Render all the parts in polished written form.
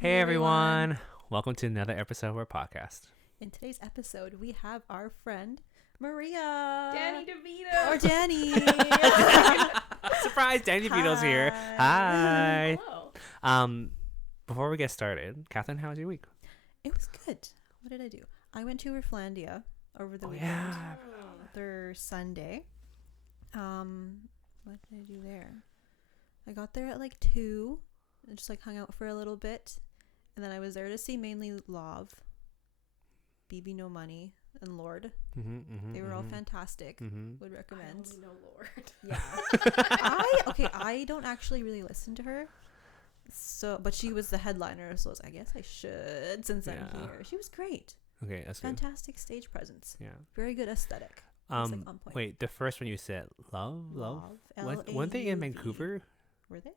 Hey everyone! Welcome to another episode of our podcast. In today's episode, we have our friend Maria. Danny DeVito. Or Danny. Surprise! Danny DeVito's here. Hi! Hello. Before we get started, Catherine, how was your week? It was good. What did I do? I went to Reflandia over the weekend. Yeah. Their Sunday. What did I do there? I got there at like 2 and just like hung out for a little bit. And then I was there to see mainly Love, BB No Money, and Lord. They were all fantastic. Would recommend. I only know Lord. Yeah. I don't actually really listen to her. So, but she was the headliner, so I guess I should since I'm here. She was great. Okay, that's good. Fantastic stage presence. Yeah. Very good aesthetic. It's, like, on point. Wait, the first one you said, Love? L-A-U-V. Weren't they in Vancouver? Were they?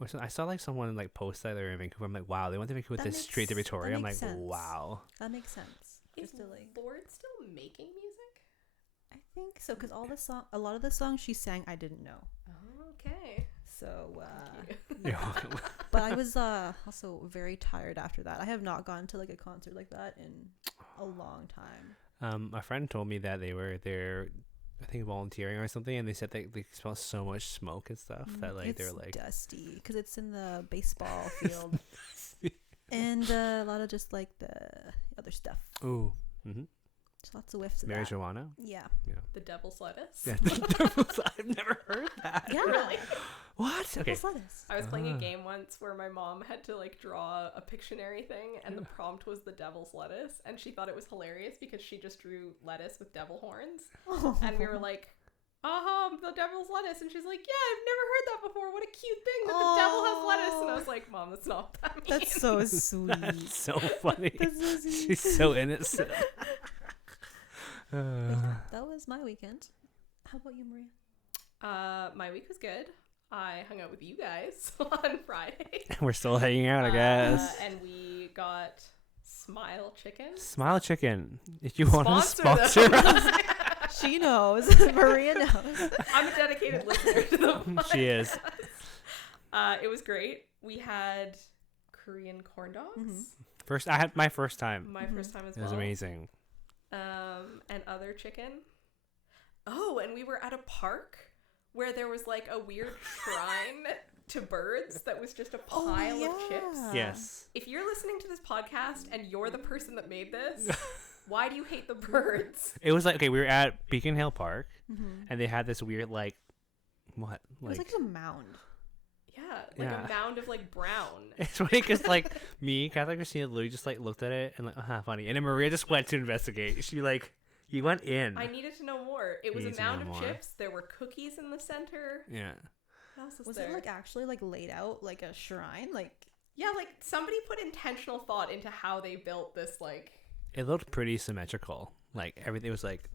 Or so, I saw like someone like post that they were in Vancouver. I'm like, wow, they went to Vancouver with this straight to Victoria. I'm like, sense. wow. That makes sense. Is Just to, like, Lord still making music? I think so, because a lot of the songs she sang, I didn't know. Oh, okay. So, You're welcome. but I was also very tired after that. I have not gone to like a concert like that in a long time. My friend told me that they were there, I think volunteering or something, and they said they smell so much smoke and stuff that like they're like dusty because it's in the baseball field and a lot of just like the other stuff. Ooh. Just lots of whiffs of that. Marijuana. Yeah. The devil's lettuce? Yeah. I've never heard that. Yeah. Really? What? Okay. Devil's lettuce. I was playing a game once where my mom had to like draw a Pictionary thing and the prompt was the devil's lettuce and she thought it was hilarious because she just drew lettuce with devil horns. And we were like, the devil's lettuce. And she's like, yeah, I've never heard that before. What a cute thing that the devil has lettuce. And I was like, Mom, that's not what that means. That's so sweet. That's so funny. That's so sweet. She's so innocent. That was my weekend. How about you, Maria? My week was good. I hung out with you guys on Friday. We're still hanging out, I guess. And we got Smile Chicken. Smile Chicken. If you want to Sponsor sponsor us. She knows. Maria knows. I'm a dedicated listener to the podcast. She is. It was great. We had Korean corn dogs. I had my first time. My first time as It well. was amazing. And other chicken. Oh, and we were at a park where there was like a weird shrine to birds that was just a pile of chips. Yes. If you're listening to this podcast and you're the person that made this, why do you hate the birds? It was like, okay, we were at Beacon Hill Park, and they had this weird, like, what? It was like a mound. Yeah, a mound of like brown. It's funny because, like, me, Catholic Christina, literally just, like, looked at it and, like, funny. And then Maria just went to investigate. She, like, you went in. I needed to know more. It was a mound of chips. There were cookies in the center. Yeah. What else Was there? it, like, actually, like, laid out like a shrine? Like, yeah, like, somebody put intentional thought into how they built this, like... It looked pretty symmetrical. Like, everything was, like...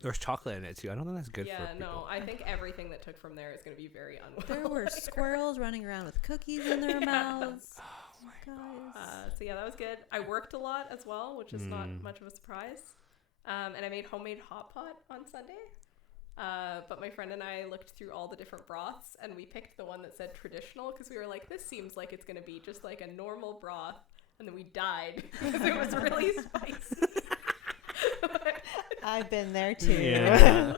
There was chocolate in it, too. I don't think that's good for people. Yeah, no. I think everything that took from there is going to be very unwell. there were squirrels running around with cookies in their mouths. Oh, my Guys. So, yeah, that was good. I worked a lot as well, which is not much of a surprise. And I made homemade hot pot on Sunday. But my friend and I looked through all the different broths, and we picked the one that said traditional, because we were like, this seems like it's going to be just like a normal broth. And then we died because it was really spicy. I've been there too. Yeah.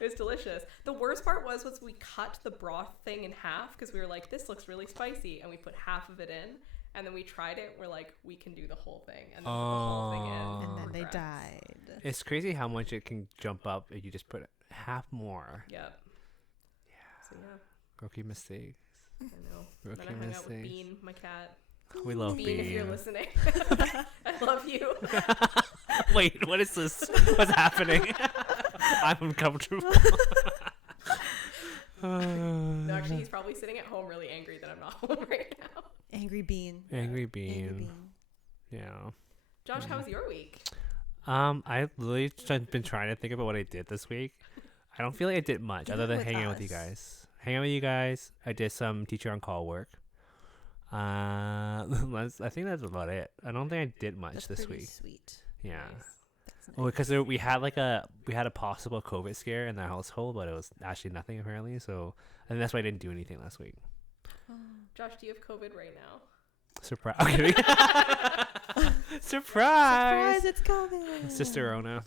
It was delicious. The worst part was we cut the broth thing in half because we were like, this looks really spicy, and we put half of it in, and then we tried it. We're like, we can do the whole thing, and then put the whole thing in. And then they Regrets. died. It's crazy how much it can jump up if you just put half more. Yep. Yeah. So yeah, Rookie mistakes. I know. Rookie Then I hung out with mistakes. Bean, my cat. We love Bean, if you're Bean. listening, I love you. Wait, what is this? What's happening? I'm uncomfortable. No, actually, he's probably sitting at home really angry that I'm not home right now. Angry Bean. Angry Bean. Angry Bean. Yeah. Josh, how was your week? I literally been trying to think about what I did this week. I don't feel like I did much other than with hanging out with you us. guys. Hanging out with you guys. I did some teacher on call work. I think that's about it. I don't think I did much That's this pretty week. Sweet. Yeah. Nice. That's Oh, because we had a possible COVID scare in the household, but it was actually nothing apparently. So, and that's why I didn't do anything last week. Josh, do you have COVID right now? Surprise! I'm kidding. Surprise! Surprise! It's coming. Sister Rona.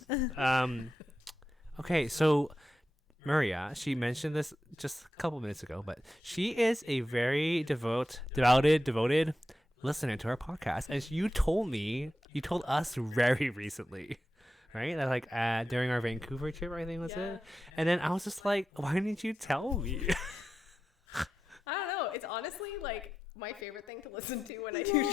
Okay, so Maria, she mentioned this just a couple minutes ago, but she is a very devoted listener to our podcast, and you told us very recently, right? That like during our Vancouver trip, I think was it, and then I was just like, why didn't you tell me? I don't know. It's honestly like my favorite thing to listen to when I do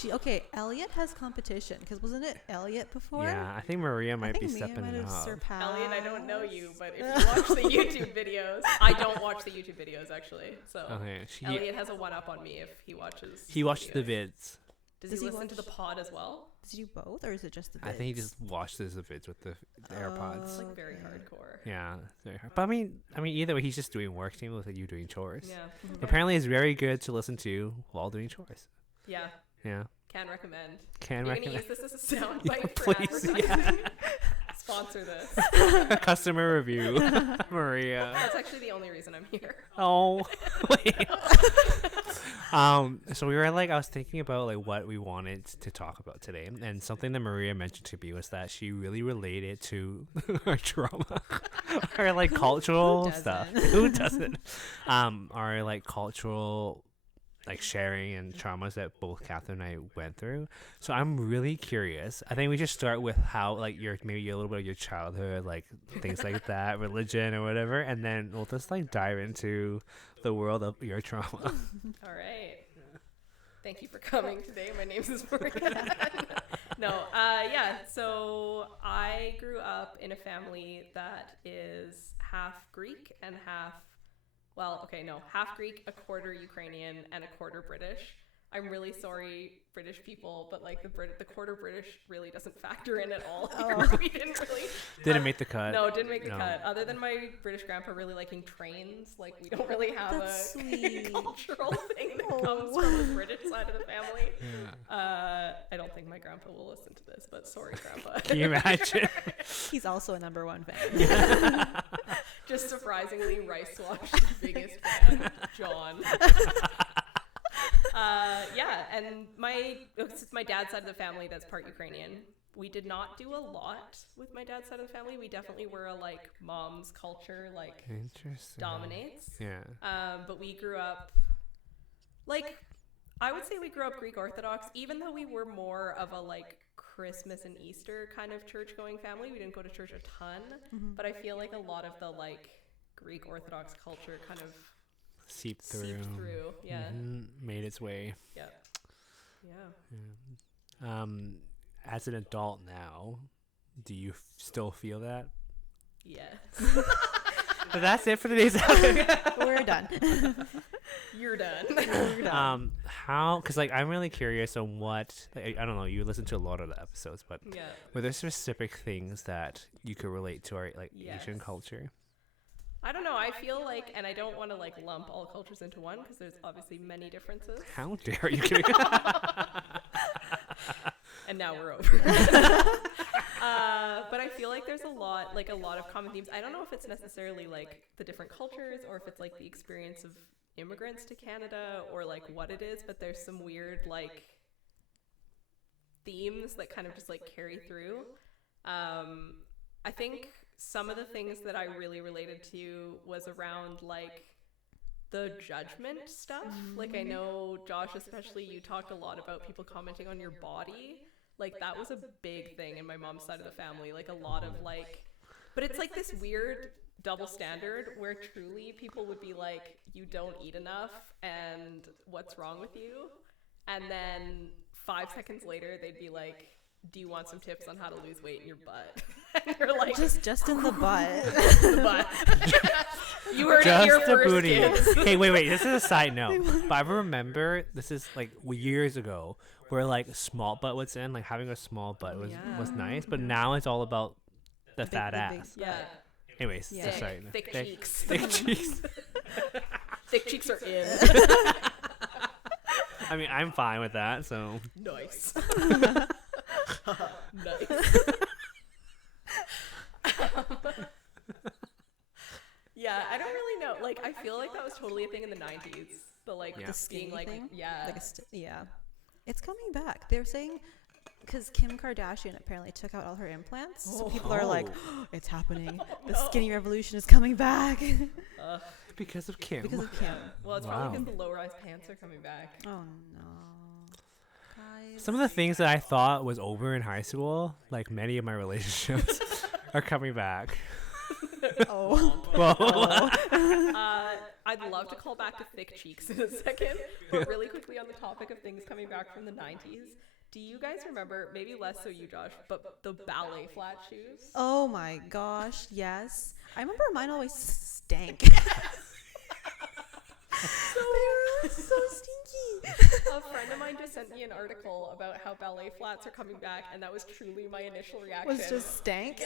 chores. Elliot has competition because wasn't it Elliot before? Yeah, I think Maria might be stepping it up. Elliot, I don't know you, but if you watch the YouTube videos, I don't watch the YouTube videos actually. So Elliot has a one up on me if he watches. He watched the vids. Does he listen to the pod as well? Does he do both, or is it just the vids? I think he just watches the vids with the AirPods. It's like very hardcore. Yeah, very hard. But I mean, either way, he's just doing work. Same with you doing chores. Yeah. Apparently, it's very good to listen to while doing chores. Yeah. Yeah. Can recommend. You're going to use this as a soundbite for advertising. Yeah. Sponsor this. Customer review, Maria. That's actually the only reason I'm here. Oh, wait. So we were like, I was thinking about like what we wanted to talk about today, and something that Maria mentioned to me was that she really related to our trauma, our like cultural stuff. Who doesn't? Our like cultural like sharing and traumas that both Catherine and I went through. So I'm really curious. I think we should start with how like maybe a little bit of your childhood, like things like that, religion or whatever, and then we'll just like dive into the world of your trauma. All right. Thank you for coming today. My name is Maria. So I grew up in a family that is half Greek and half Greek, a quarter Ukrainian, and a quarter British. I'm really sorry, British people, but like the quarter British really doesn't factor in at all. We didn't make the cut. No, didn't make the cut. Other than my British grandpa really liking trains, like we don't really have cultural thing that comes from the British side of the family. Yeah. I don't think my grandpa will listen to this, but sorry, grandpa. Can you imagine? He's also a number one fan. Just surprisingly, RiceWashed biggest fan, John. And my dad's side of the family that's part Ukrainian. We did not do a lot with my dad's side of the family. We definitely were a like mom's culture like dominates. Yeah. But we grew up like I would say we grew up Greek Orthodox, even though we were more of a like Christmas and Easter kind of church going family. We didn't go to church a ton, but I feel like a lot of the like Greek Orthodox culture kind of seeped through. Yeah. Made its way. Yeah. As an adult now, do you still feel that? Yes. But that's it for today's episode. We're done. You're done. How? Because like I'm really curious on what I don't know. You listen to a lot of the episodes, but were there specific things that you could relate to our like Asian culture? I don't know. I feel like, and I don't want to like lump all cultures into one because there's obviously many differences. How dare you? And now we're over. But I feel like there's a lot of common themes. I don't know if it's necessarily like the different cultures or if it's like the experience of immigrants to Canada or like what it is, but there's some weird like themes that kind of just like carry through. I think some of the things that I really related to was around like the judgment stuff. Like I know Josh, especially you talked a lot about people commenting on your body. Like that was a big thing in my mom's side of the family. Like a lot of like, but it's like this weird double standard where truly people would be like, you don't eat enough and what's wrong with you? And then 5 seconds later, they'd be like, do you want some tips on how to lose weight in your butt? And you're like, just in the butt. The butt. You heard it here first, booty. Kids. Hey, wait. This is a side note. But I remember this is like years ago where like small butt was in, like having a small butt was nice. But now it's all about the fat ass. Yeah. Anyways, sorry. Thick cheeks. Thick cheeks. Thick cheeks are in. I mean, I'm fine with that. So nice. Yeah, I don't really know. Like, I feel like that was totally a thing in the 90s. The like Yeah. the skinny being like thing? yeah. Like yeah. It's coming back. They're saying because Kim Kardashian apparently took out all her implants. So people are like, oh, it's happening. The skinny revolution is coming back. Because of Kim. Because of Kim. Well, it's Wow. probably because the low-rise pants are coming back. Oh no. Guys. Some of the things that I thought was over in high school, like many of my relationships, are coming back. Oh. Whoa. I'd love to call back to thick cheeks in a second, but really quickly on the topic of things coming back from the 90s. Do you guys remember, maybe less so you, Josh, but the ballet flat shoes? Oh my gosh, yes. I remember mine always stank. They were so stinky. A friend of mine just sent me an article about how ballet flats are coming back, and that was truly my initial reaction. Was just stank.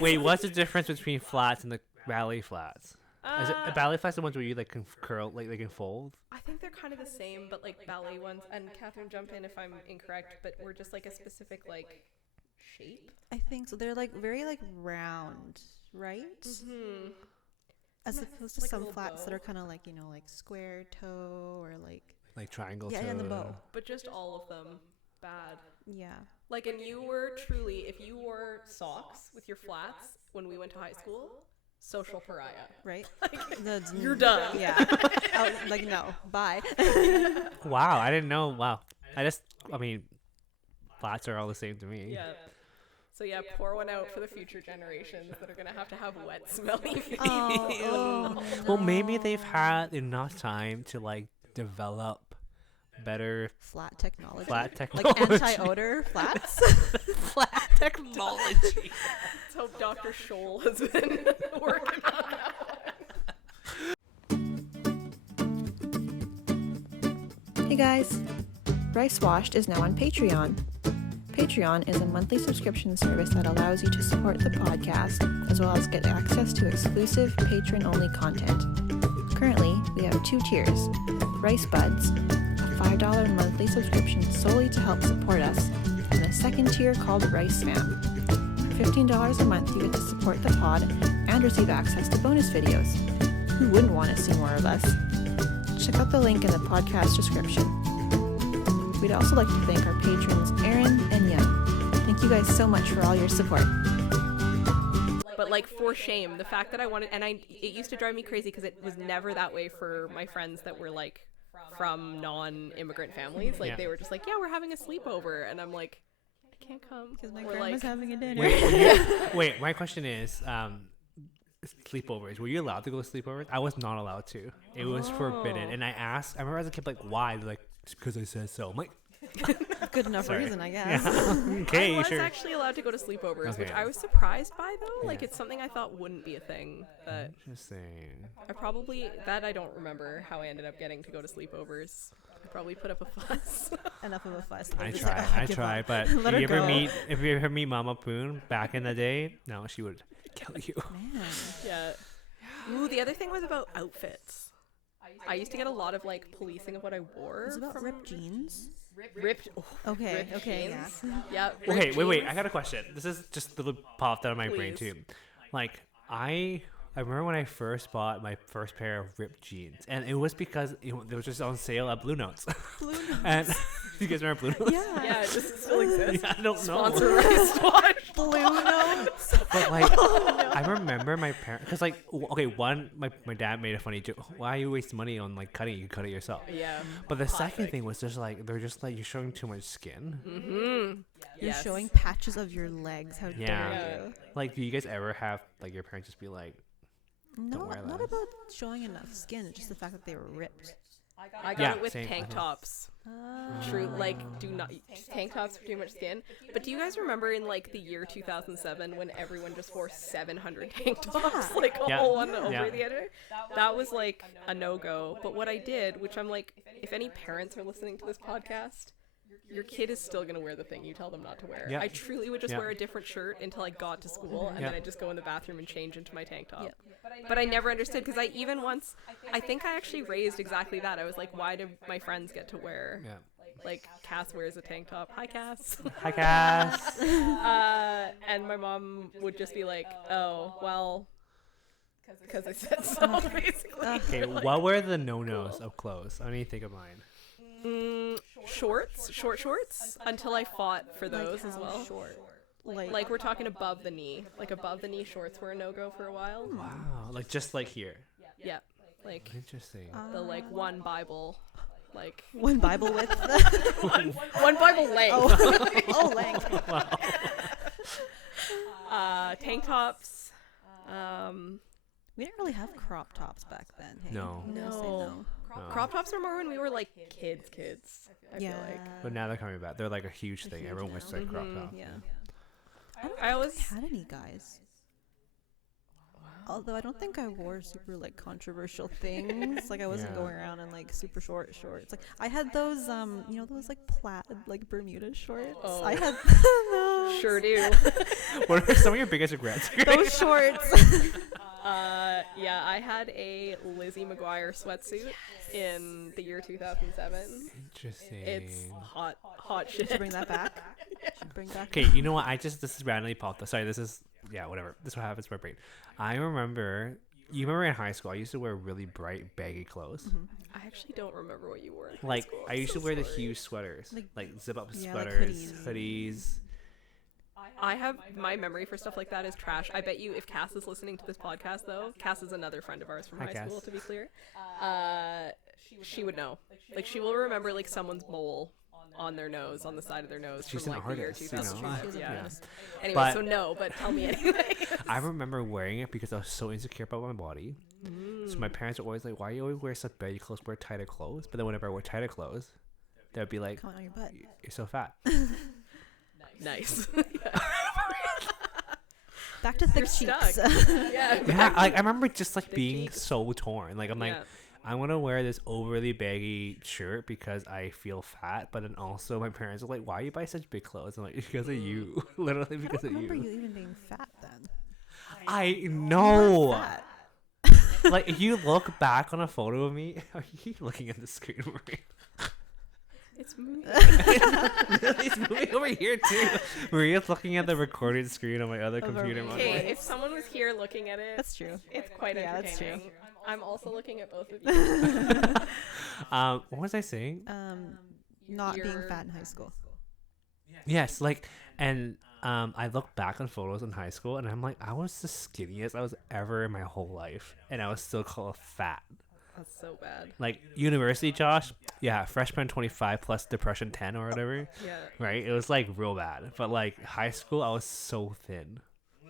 Wait, what's the difference between flats and the ballet flats? Is it a ballet flats the ones where you like can curl, like they can fold? I think they're kind of the same, but like ballet ones, and Catherine, jump in if I'm incorrect, but we're just like a specific like shape. I think so. They're like very like round, right? Mm-hmm. As opposed to Like a some little flats that bow. are kind of like, you know, like square toe or like Triangle. yeah, and the bow. But just all of them bad. Yeah. Like, and you were truly, if you wore socks with your flats when we went to high school, social pariah. Right? Like, you're done. Yeah. Oh, like no. Bye. Wow, I didn't know. Wow, I mean, flats are all the same to me. Yeah. So yeah, pour one out for the future generations that are gonna have wet, smelly feet. Oh, Well, maybe no. they've had enough time to like develop better Flat technology. flat Like technology. anti-odor flats. flat technology. Let's hope Dr. Scholl has been working on that one. Hey guys, RiceWashed is now on Patreon. Patreon is a monthly subscription service that allows you to support the podcast as well as get access to exclusive patron-only content. Currently, we have 2 tiers: Rice Buds, a $5 monthly subscription solely to help support us, and a second tier called Rice Fam. For $15 a month, you get to support the pod and receive access to bonus videos. Who wouldn't want to see more of us? Check out the link in the podcast description. We'd also like to thank our patrons Aaron and Yum. Thank you guys so much for all your support. But like, for shame, the fact that I wanted, and it used to drive me crazy because it was never that way for my friends that were like from non-immigrant families. Like, Yeah. they were just like, yeah, we're having a sleepover, and I'm like, I can't come Because my Or, grandma's like, having a dinner. Wait, my question is, sleepovers. Were you allowed to go to sleepovers? I was not allowed to. It was forbidden. And I asked, I remember as a kid, like, why? They're like, it's because I said so. I'm like, Good enough Sorry. reason, I guess. okay, I was sure. actually allowed to go to sleepovers, which Okay. I was surprised by, though. Like, Yeah. it's something I thought wouldn't be a thing. But Interesting. I don't remember how I ended up getting to go to sleepovers. I probably put up a fuss. Enough of a fuss. I Just like, try, "Oh, I give try, up." but Let her go. if you ever meet Mama Poon back in the day, no, she would kill you. Man. Yeah. Ooh, the other thing was about outfits. I used to get a lot of like policing of what I wore. It's about from ripped jeans. ripped. Oh, Okay, ripped okay, jeans. yeah. Yeah. Okay, ripped wait. jeans. I got a question. This is just a little popped out of my brain Please. too. Like, I remember when I first bought my first pair of ripped jeans, and it was because they were just on sale at Blue Notes. Blue And you guys remember Blue Notes? Yeah. Yeah, it just still exists. I don't know. Sponsor RiceWashed. Blue notes. But like, I remember my parents, because like, okay, one, my dad made a funny joke. Why you waste money on like cutting? You cut it yourself. Yeah. But the second Classic. thing was just like, they're just like, you're showing too much skin. Mm-hmm. You're Yes. showing patches of your legs. How Yeah. dare you? Like, do you guys ever have like your parents just be like, No, wear not that. about showing enough skin. It's just the fact that they were ripped. I got Yeah, it with same, tank uh-huh. tops. True, like, do not tank tops for too much skin. But do you guys remember in like the year 2007 when everyone just wore 700 tank tops, like a Yeah. whole one over Yeah. the other? That was like a no-go. But what I did, which I'm like, if any parents are listening to this podcast, your kid is still gonna wear the thing you tell them not to wear. Yeah. I truly would just Yeah. wear a different shirt until I got to school, and Yeah. then I'd just go in the bathroom and change into my tank top. Yep. But I never understood, because I think I actually raised exactly that. I was like, why do my friends get to wear, yeah, like, Cass wears a tank top. Hi, Cass. hi Cass. And my mom would just be like, oh, well, because I said so, basically. Okay, what were the no-nos of clothes? I need to think of mine. Shorts, short shorts, until I fought for those as well. Short. Like we're talking above the knee. Like above the knee shorts were a no-go for a while. Wow, like just like here. Yeah. Like Interesting. the like one Bible, like One Bible width. one Bible length. Oh, length. Tank tops. We didn't really have crop tops back then. Hey? No. I'm gonna say No. No. Crop tops were more when we were like kids. I Yeah. feel like. But now they're coming back. They're like a huge thing. Everyone wears like crop top. Yeah. I always had any guys. Although I don't think I wore super like controversial things. Like I wasn't Yeah. going around in like super short shorts. Like I had those those like plaid like Bermuda shorts. Oh. I had those. sure do. What are some of your biggest regrets? Those shorts. Yeah, I had a Lizzie McGuire sweatsuit in the year 2007. Interesting. It's hot shit. Should bring that back. Should bring back. Okay, you know what? This is randomly popped up. Sorry, this is whatever. This is what happens to my brain. I remember. You remember in high school, I used to wear really bright, baggy clothes. Mm-hmm. I actually don't remember what you wore in high Like school. I used to So wear the sorry. huge sweaters, like zip-up Yeah, like sweaters, hoodies. hoodies. I have my memory for stuff like that is trash. I bet you if Cass is listening to this podcast though, Cass is another friend of ours from Hi, high Cass. school to be clear. She would know. Like she will remember like someone's mole on their nose, on the side of their nose She's from an like the year artist, you know. 2005. She's an Yeah. artist. Anyway, But- so no, but tell me anyway. I remember wearing it because I was so insecure about my body. So my parents were always like, "Why you always wear such baggy clothes? Wear tighter clothes." But then whenever I wore tighter clothes, they'd be like, Come on your butt. "You're so fat." Nice. Back to thick You're cheeks. Yeah. Yeah, like I remember just like Thick being cheeks. so torn. Like I'm like, Yeah. I want to wear this overly baggy shirt because I feel fat, but then also my parents are like, "Why you buy such big clothes?" I'm like, "Because of you, literally I because don't of remember you." you even being fat then. I You know. weren't fat. Like if you look back on a photo of me, are you looking at the screen, Maria? It's moving. It's moving over here too. Maria's looking at the recorded screen on my other Of our computer. video. Okay, if someone was here looking at it, That's true. it's quite Yeah, that's entertaining. true. I'm also looking at both of you. What was I saying? Not being You're- fat in high school. Yes, like, and I look back on photos in high school, and I'm like, I was the skinniest I was ever in my whole life, and I was still called fat. That's so bad. Like university, Josh, yeah, freshman 25 plus depression 10 or whatever, Yeah. right? It was like real bad. But like high school, I was so thin.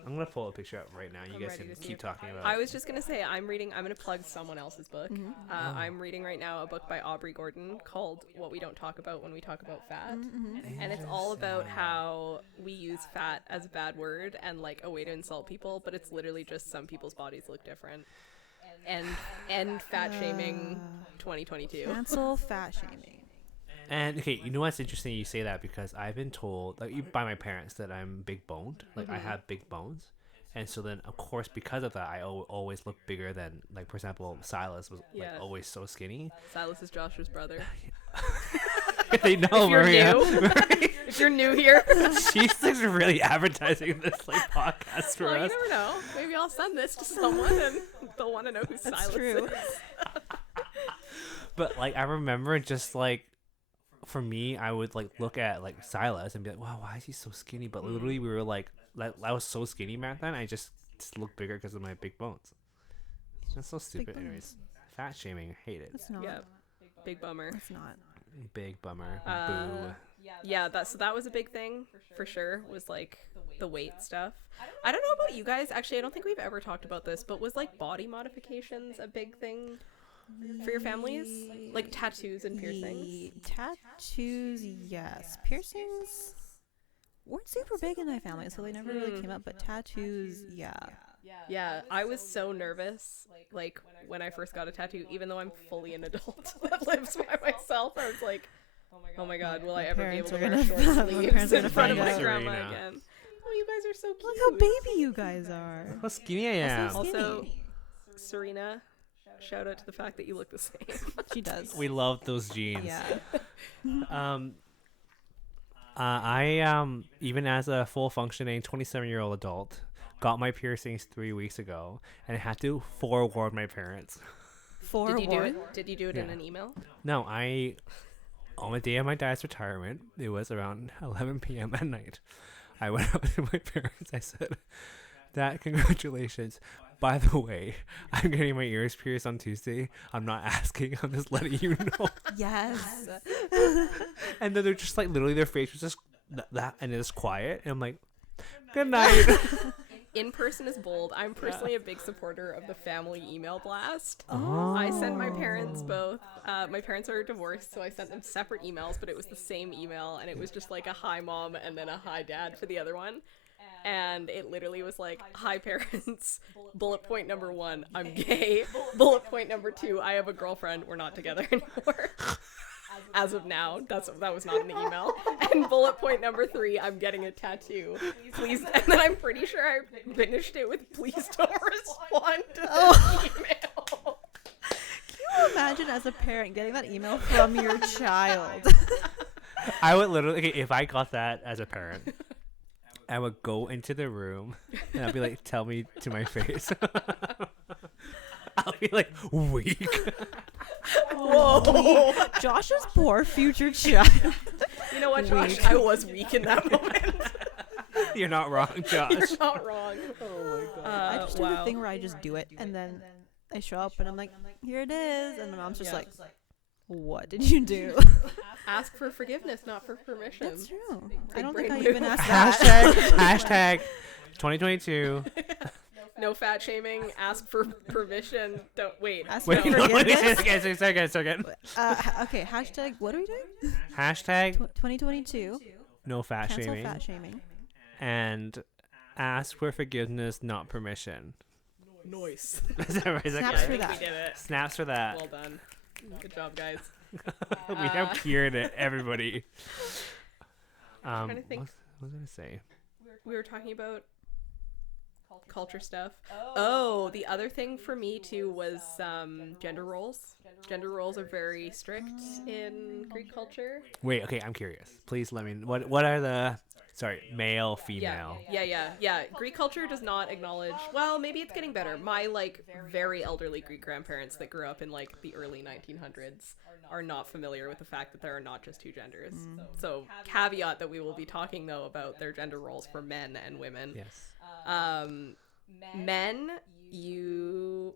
I'm gonna pull a picture up right now. You I'm guys ready can to see keep it. talking about. I was just gonna say I'm gonna plug someone else's book. Mhm. I'm reading right now a book by Aubrey Gordon called What We Don't Talk About When We Talk About Fat. And it's all about how we use fat as a bad word and like a way to insult people, but it's literally just some people's bodies look different. And fat shaming 2022. Cancel fat shaming. And okay, you know what's interesting? You say that because I've been told, like, by my parents that I'm big boned. Like, I have big bones, and so then of course because of that, I always look bigger than, like, for example, Silas was Yeah. like always so skinny. Silas is Josh's brother. They know, If you're Maria. new, if you're new here, She's like really advertising this like podcast for well, you us. never know. Maybe I'll send this to someone and they'll want to know who That's Silas true. is. But like I remember just like for me, I would like look at like Silas and be like, wow, why is he so skinny? But literally we were like I was so skinny back then. I just looked bigger because of my big bones. That's so stupid. bones. Anyways, fat shaming, hate it. It's not. Yeah, big bummer. It's not. Big bummer. Uh, Boo. Yeah, that was a big thing for sure. Was like the weight stuff. I don't know about you guys. Actually, I don't think we've ever talked about this, but was like body modifications a big thing for your families? Like tattoos and piercings? Tattoos, yes. Piercings weren't super big in my family, so they never really came up. But tattoos, yeah. Yeah, I was so nervous, like, when I first got a tattoo, even though I'm fully an adult that lives by myself. I was like, oh my god, will I ever be able parents to are wear gonna- short my sleeves parents are in gonna front of find my out. grandma Serena. again? Oh, you guys are so cute. Look how baby you guys are. How skinny I am. Also Also, skinny. Serena, shout out to the fact that you look the same. She does. We love those jeans. Yeah. I even as a full functioning 27-year-old adult, got my piercings 3 weeks ago, and I had to forewarn my parents. Did you do it in an email? No, on the day of my dad's retirement, it was around 11 p.m. at night. I went up to my parents. I said, "Dad, congratulations. By the way, I'm getting my ears pierced on Tuesday. I'm not asking. I'm just letting you know." Yes. And then they're just like, literally, their face was just that, and it's quiet. And I'm like, "Good night." In person is bold. I'm personally a big supporter of the family email blast. Oh. I send my parents both. My parents are divorced, so I sent them separate emails, but it was the same email, and it was just like a hi mom and then a hi dad for the other one. And it literally was like, "Hi parents, bullet point number 1, I'm gay. Bullet point number 2, I have a girlfriend. We're not together anymore." As of now, that was not in the email. And bullet point number 3, I'm getting a tattoo. Please. And then I'm pretty sure I finished it with, "Please don't respond to this email." Can you imagine as a parent getting that email from your child? I would literally, okay, if I got that as a parent, I would go into the room and I'd be like, "Tell me to my face." I'll be like, weak. Whoa. Josh's poor future child. You know what, Josh? I was weak in that moment. You're not wrong, Josh. You're not wrong. Oh my god. I just do the thing where I just do it and then I show up and I'm like, "Here it is," and my mom's just like, "What did you do?" Ask for forgiveness, not for permission. That's true. I Big don't think I brain even move. asked that. Hashtag 2022. No fat shaming. Ask for permission. Don't wait. Ask Wait, for no, forgiveness. again. Okay, hashtag, what are we doing? Hashtag 2022. no fat Cancel shaming. fat shaming. And ask for forgiveness, not permission. Nice. Is that right? Is that Snaps correct? for We that. did it. Snaps for that. Well done. Good job, guys. We have cured it, everybody. I'm trying to think. What was I gonna say? We were talking about culture stuff. Oh, the other thing for me too was gender roles. Gender roles are very strict in Greek culture. Wait, okay, I'm curious. Please let me. What are the? Sorry, male, female. Yeah. Greek culture does not acknowledge. Well, maybe it's getting better. My like very elderly Greek grandparents that grew up in like the early 1900s are not familiar with the fact that there are not just two genders. So caveat that we will be talking though about their gender roles for men and women. Yes. Men, you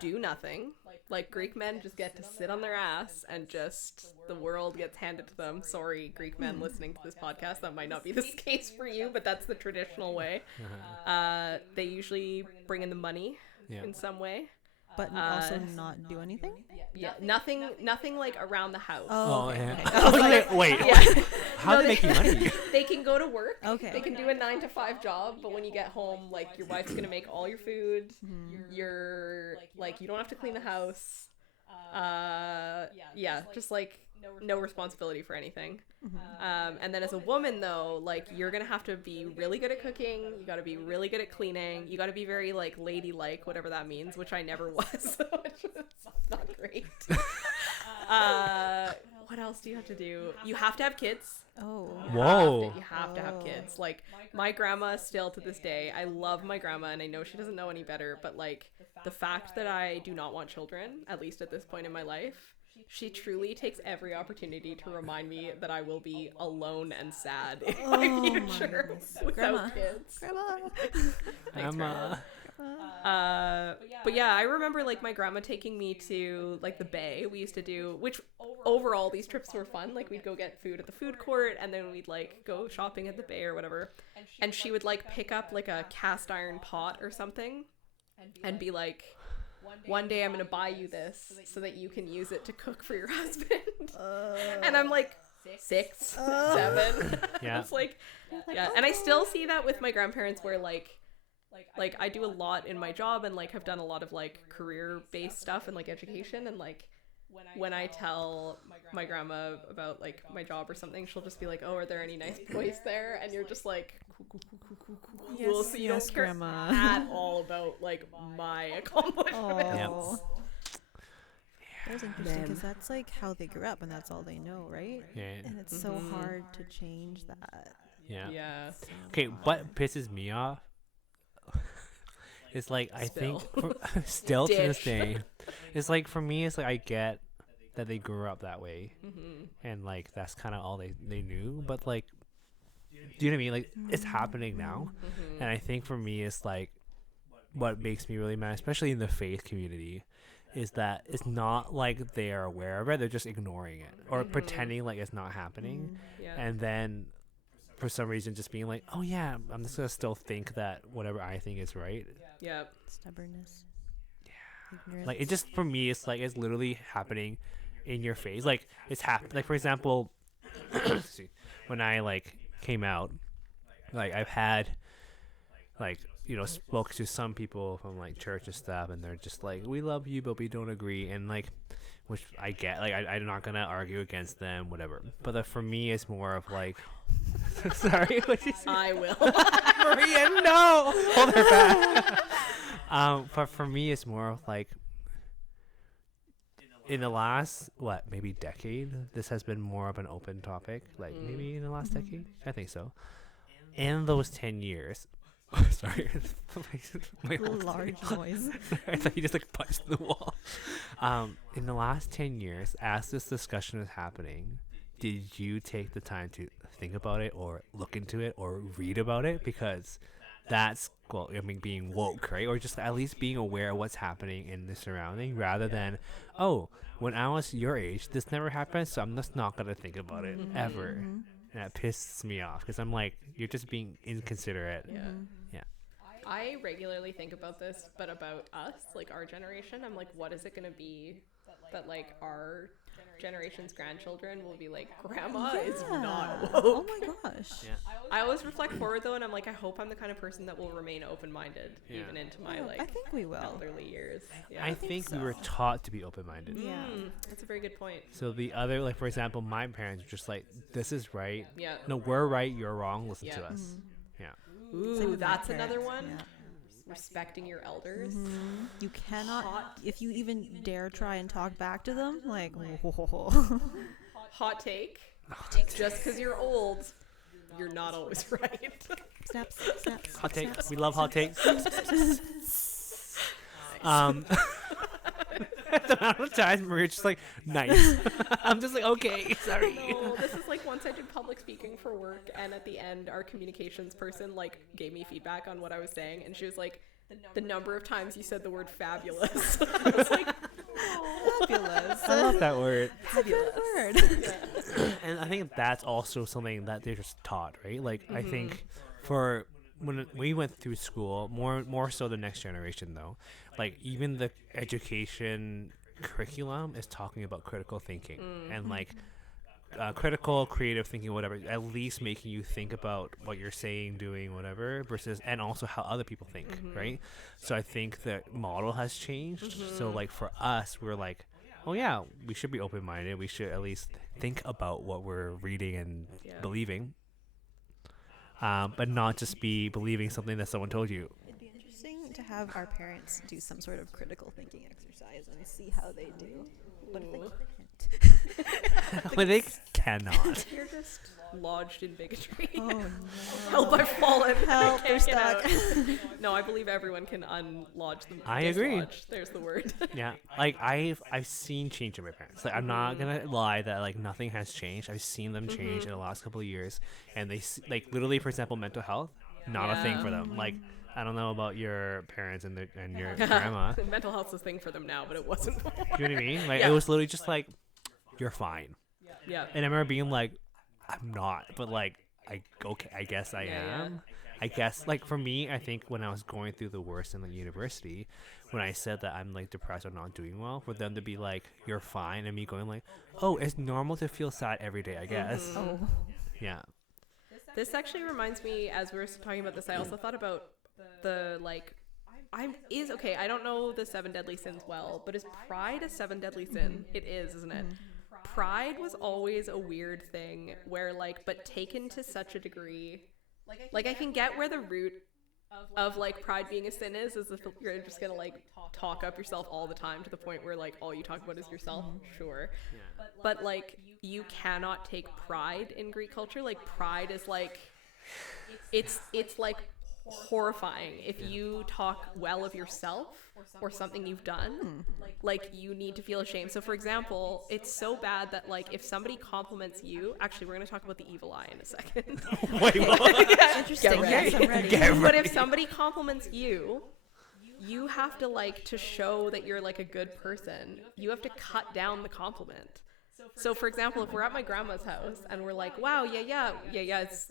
do nothing. Like Greek men just get to sit on their ass and just the world gets handed to them. Sorry, Greek men listening to this podcast, that might not be the case for you, but that's the traditional way. They usually bring in the money in some way. But also not do anything? Yeah, nothing like around the house. Oh, okay. yeah. Okay. I was like, wait. Yeah. How do they make you money? They can go to work. Okay. They can do a 9-to-5 job, but when you get home, like your wife's gonna make all your food. You're like you don't have to clean the house. Yeah, just like no responsibility for anything. And then as a woman though, like you're gonna have to be really good at cooking. You got to be really good at cleaning. You got to be very like ladylike, whatever that means, which I never was. Which is not great. What else do you have to do? You have to have kids. Oh. Whoa. You have to have kids. Like my grandma still to this day, I love my grandma and I know she doesn't know any better, but like the fact that I do not want children, at least at this point in my life, she truly takes every opportunity to remind me that I will be alone and sad in my future without kids. Grandma. But yeah, I remember like my grandma taking me to like the bay. We used to do, which overall these trips were fun. Like we'd go get food at the food court and then we'd like go shopping at the bay or whatever. And she would like pick up like a cast iron pot or something and be like, "One day I'm gonna buy you this so that you can use it to cook for your husband." And I'm like 6, 7. Yeah. It's like, yeah. And I still see that with my grandparents where like I do a lot in my job and like have done a lot of like career based stuff and like education, and like when I tell my grandma about like my job or something, she'll just be like, "Oh, are there any nice boys there?" And you're just like, cool. Yes, So you don't care Grandma. at all about like my accomplishments. Yep. That was interesting because that's like how they grew up and that's all they know, right? Yeah. And it's so hard to change that. Yeah. Yeah. Okay, what pisses me off, It's like I think Still. still to this Dish. day, it's like for me, it's like I get that they grew up that way, and like that's kind of all they knew. But like, do you know what I mean? Like it's happening now, and I think for me, it's like what makes me really mad, especially in the faith community, is that it's not like they are aware of it; they're just ignoring it or pretending like it's not happening, Yeah. and then for some reason just being like, oh yeah, I'm just gonna still think that whatever I think is right. Yeah. Stubbornness. Ignorance. Like it just for me, it's like it's literally happening in your face. Like it's like for example, when I like came out, like I've had like spoke to some people from like church and stuff, and they're just like, we love you but we don't agree, and like which I get, like I'm not gonna argue against them, whatever, but for me it's more of like sorry, what you say? I will. Maria, no, hold her back. But for me it's more of like in the last maybe decade, this has been more of an open topic, like maybe in the last decade, I think so. In those 10 years, sorry, my large noise. I thought you just like punched the wall. In the last 10 years, as this discussion is happening, did you take the time to think about it or look into it or read about it? Because that's, well, I mean, being woke, right? Or just at least being aware of what's happening in the surrounding, rather than, oh, when I was your age, this never happened, so I'm just not going to think about it ever. And that pisses me off because I'm like, you're just being inconsiderate. Yeah. Yeah. I regularly think about this, but about us, like our generation, I'm like, what is it going to be that like our generation's grandchildren will be like, grandma is not woke. Oh my gosh. Yeah. I always reflect forward though, and I'm like, I hope I'm the kind of person that will remain open-minded even into my I think we will. elderly years. Yeah. I think we were taught to be open-minded. Yeah. That's a very good point. So the other, like, for example, my parents were just like, this is right. Yeah. No, we're right, you're wrong, listen to Yeah. us. Yeah. Same Ooh, with my that's another parents, one. yeah. Respecting your elders. You cannot, if you even dare try and talk back to them, like, Hot take. Just because you're old, you're not always right. snaps, snaps. Hot take. snaps. We love hot takes. The amount of times Maria's just like, nice. I'm just like, okay, sorry. No, this is like once I did public speaking for work, and at the end, our communications person like gave me feedback on what I was saying, and she was like, the number of times you said the word fabulous. I was like, Fabulous. I love that word. Good word. And I think that's also something that they're just taught, right? Like, I think for when we went through school, more so the next generation though, like even the education curriculum is talking about critical thinking and like critical creative thinking, whatever, at least making you think about what you're saying, doing, whatever, versus, and also how other people think, right? So I think the model has changed. So like for us, we're like, oh yeah, we should be open-minded, we should at least think about what we're reading and believing, but not just be believing something that someone told you. It'd be interesting to have our parents do some sort of critical thinking exercise and see how they do. But if they can't. But they cannot. you're just lodged in bigotry. Oh no. Help, I've fallen. Help, I they're can't get stuck. out. No, I believe everyone can unlodge them. I agree. Dislodge. There's the word. Yeah, like I've seen change in my parents. Like I'm not gonna lie that like nothing has changed. I've seen them change in the last couple of years, and they like literally, for example, mental health, not a thing for them. Like I don't know about your parents and your grandma. Mental health's a thing for them now, but it wasn't before. Do you know what I mean? Like Yeah. it was literally just like, you're fine. Yeah. And I remember being like, I'm not, but like I guess I Yeah, am. I guess like for me, I think when I was going through the worst in like university, when I said that I'm like depressed or not doing well, for them to be like, you're fine, and me going like, oh, it's normal to feel sad every day, I guess. Oh. Yeah. This actually reminds me, as we were talking about this, I also thought about the like, okay, I don't know the 7 deadly sins well, but is pride a 7 deadly sin? It is, isn't it? Pride was always a weird thing where like, but taken to such a degree, like I can get where the root of like pride being a sin is if you're just gonna like talk up yourself all the time to the point where like all you talk about is yourself. Sure. But like you cannot take pride in Greek culture. Like pride is like, it's like horrifying if you talk well of yourself or something you've done. Like, you need to feel ashamed. So for example, it's so bad that like if somebody compliments you, actually we're going to talk about the evil eye in a second. Wait, what? Yeah, Interesting. get Yes, I'm ready. but if somebody compliments you, you have to like, to show that you're like a good person, you have to cut down the compliment. So for example, if we're at my grandma's house and we're like, wow, yeah,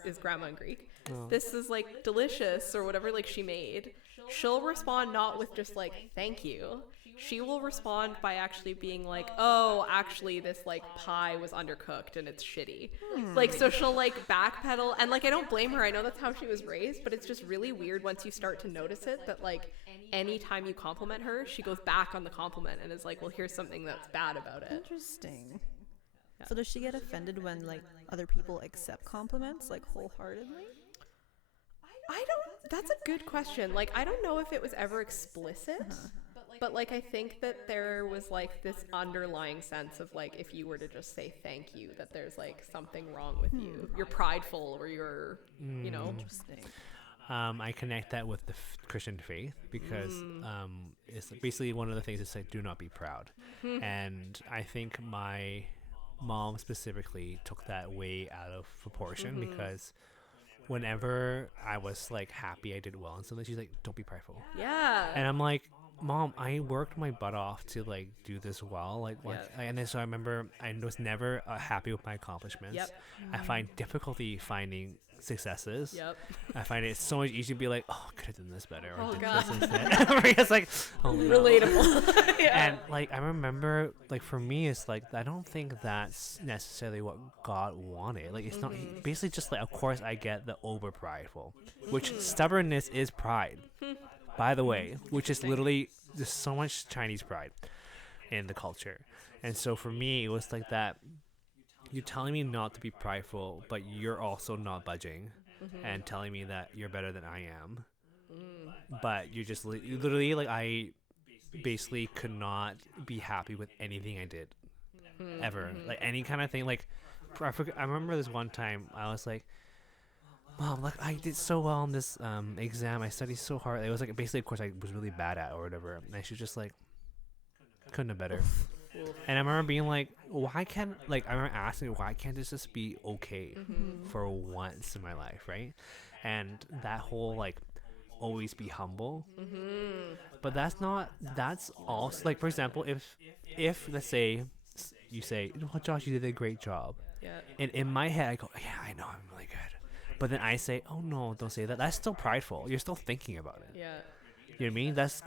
is grandma in Greek. This is like delicious or whatever like she made. She'll respond not with just like, thank you. She will respond by actually being like, oh, actually this like pie was undercooked and it's shitty. Like, so she'll like backpedal, and like I don't blame her. I know that's how she was raised, but it's just really weird once you start to notice it, that like anytime you compliment her, she goes back on the compliment and is like, well, here's something that's bad about it. Interesting. So does she get offended when like other people accept compliments like wholeheartedly? That's a good question. Like, I don't know if it was ever explicit, but like I think that there was like this underlying sense of like, if you were to just say thank you, that there's like something wrong with you. You're prideful, or you're, you know. Interesting. I connect that with the Christian faith because it's basically one of the things is like, do not be proud. And I think my mom specifically took that way out of proportion because whenever I was like happy I did well and something, she's like, don't be prideful. Yeah. And I'm like, Mom, I worked my butt off to like do this well. Like, what? And then so I remember I was never happy with my accomplishments. I find difficulty finding successes. I find it so much easier to be like, oh, I could have done this better, or did this instead. It's like, oh, no. Relatable. And like I remember, like for me, it's like I don't think that's necessarily what God wanted. Like it's not basically just like, of course I get the over prideful, which stubbornness is pride, by the way, which is literally there's so much Chinese pride in the culture. And so for me, it was like that. You're telling me not to be prideful, but you're also not budging and telling me that you're better than I am. But you're just you literally like, I basically could not be happy with anything I did ever. Like any kind of thing. Like I remember this one time I was like, Mom, like I did so well on this exam. I studied so hard. It was like basically a course I was really bad at or whatever. And she was just like, couldn't have better. And I remember being like, why can't, like, I remember asking, why can't this just be okay for once in my life, right? And that whole, like, always be humble. But that's also, like, for example, if let's say, you say, well, Josh, you did a great job. And in my head, I go, yeah, I know, I'm really good. But then I say, oh, no, don't say that. That's still prideful. You're still thinking about it. You know what I mean? That's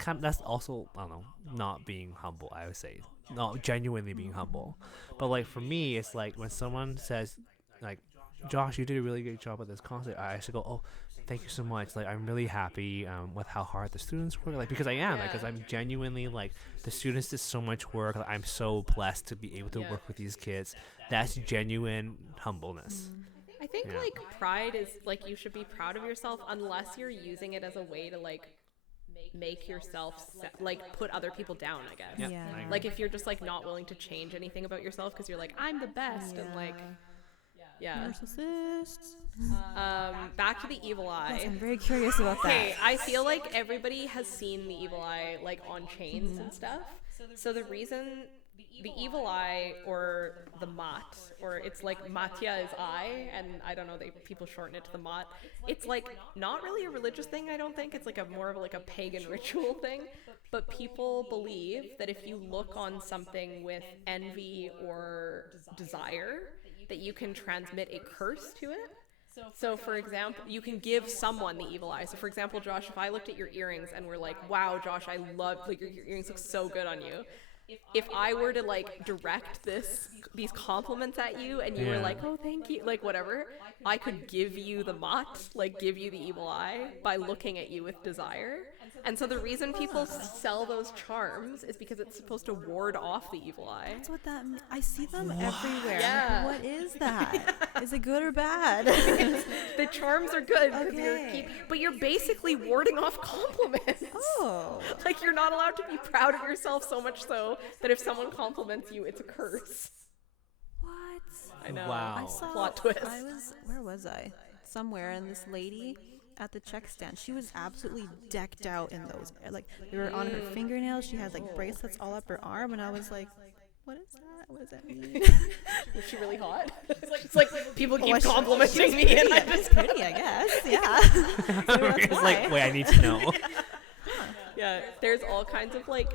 also, I don't know, not being humble, I would say. Not genuinely being humble. But like for me, it's like when someone says like, Josh, you did a really great job at this concert, I actually go, oh, thank you so much. Like I'm really happy with how hard the students work. Like because I am, because I'm genuinely like, the students did so much work. Like, I'm so blessed to be able to work with these kids. That's genuine humbleness. I think like pride is like, you should be proud of yourself unless you're using it as a way to like make yourself like put other people down, I guess. Like if you're just like not willing to change anything about yourself because you're like, I'm the best, and like narcissists. Back to the evil eye. Yes, I'm very curious about that. Okay, I feel like everybody has seen the evil eye like on chains and stuff. So the reason the evil eye, or the mat, or it's like matya is eye, and I don't know, people shorten it to the mat. It's like not really a religious thing, I don't think. It's like a more of like a pagan ritual thing. But people believe that if you look on something with envy or desire, that you can transmit a curse to it. So for example, you can give someone the evil eye. So for example, Josh, if I looked at your earrings and were like, wow, Josh, I love, like your earrings look so good on you. If I were to like direct these compliments at you and you were like, oh, thank you, like whatever, I could give you the mat, like give you the evil eye by looking at you with desire. And so the reason people sell those charms is because it's supposed to ward off the evil eye. That's what that means. I see them everywhere. Yeah. What is that? Is it good or bad? The charms are good, but you're basically warding off compliments. Oh. Like you're not allowed to be proud of yourself, so much so that if someone compliments you, it's a curse. What? I know. Wow. I saw, Plot twist. where was I? Somewhere, and this lady at the check stand. She was absolutely decked out in those. Like, they were on her fingernails. She had like bracelets all up her arm, and I was like, what is that? What does that mean? Was she really hot? It's like people keep complimenting me, and I'm just pretty, I guess. Yeah. It's like, wait, I need to know. Yeah, there's all kinds of like.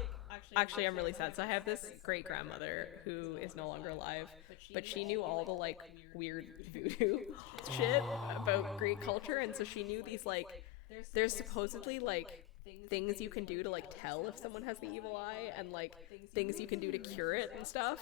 Actually, I'm really sad. So I have this great grandmother who is no longer alive, but she knew all the like weird voodoo shit about Greek culture, and so she knew these like. There's supposedly like things you can do to like tell if someone has the evil eye, and like things you can do to cure it and stuff.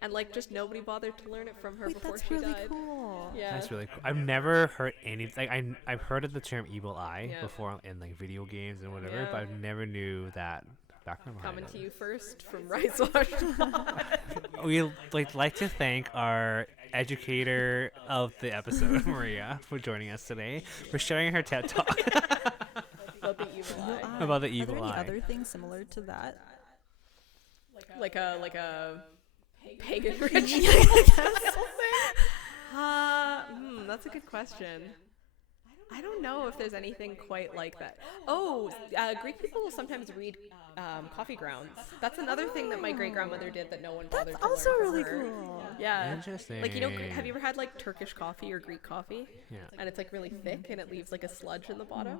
And like just nobody bothered to learn it from her before she really died. Cool. Yeah, that's really cool. I've never heard anything. Like, I've heard of the term evil eye before in like video games and whatever, but I never knew that background. Coming to you first from RiceWashed. We like to thank our educator of the episode, Maria, for joining us today, for sharing her TED Talk About the evil eye. About the evil eye. Are there eye. any other things similar to that? Like a pagan ritual. That's a good question. I don't know if there's anything quite like that. Greek people will sometimes read coffee grounds. That's another thing that my great grandmother did that no one bothered to Also learn from really her. cool. Yeah. Interesting. Like, have you ever had like Turkish coffee or Greek coffee? Yeah. And it's like really thick and it leaves like a sludge in the bottom.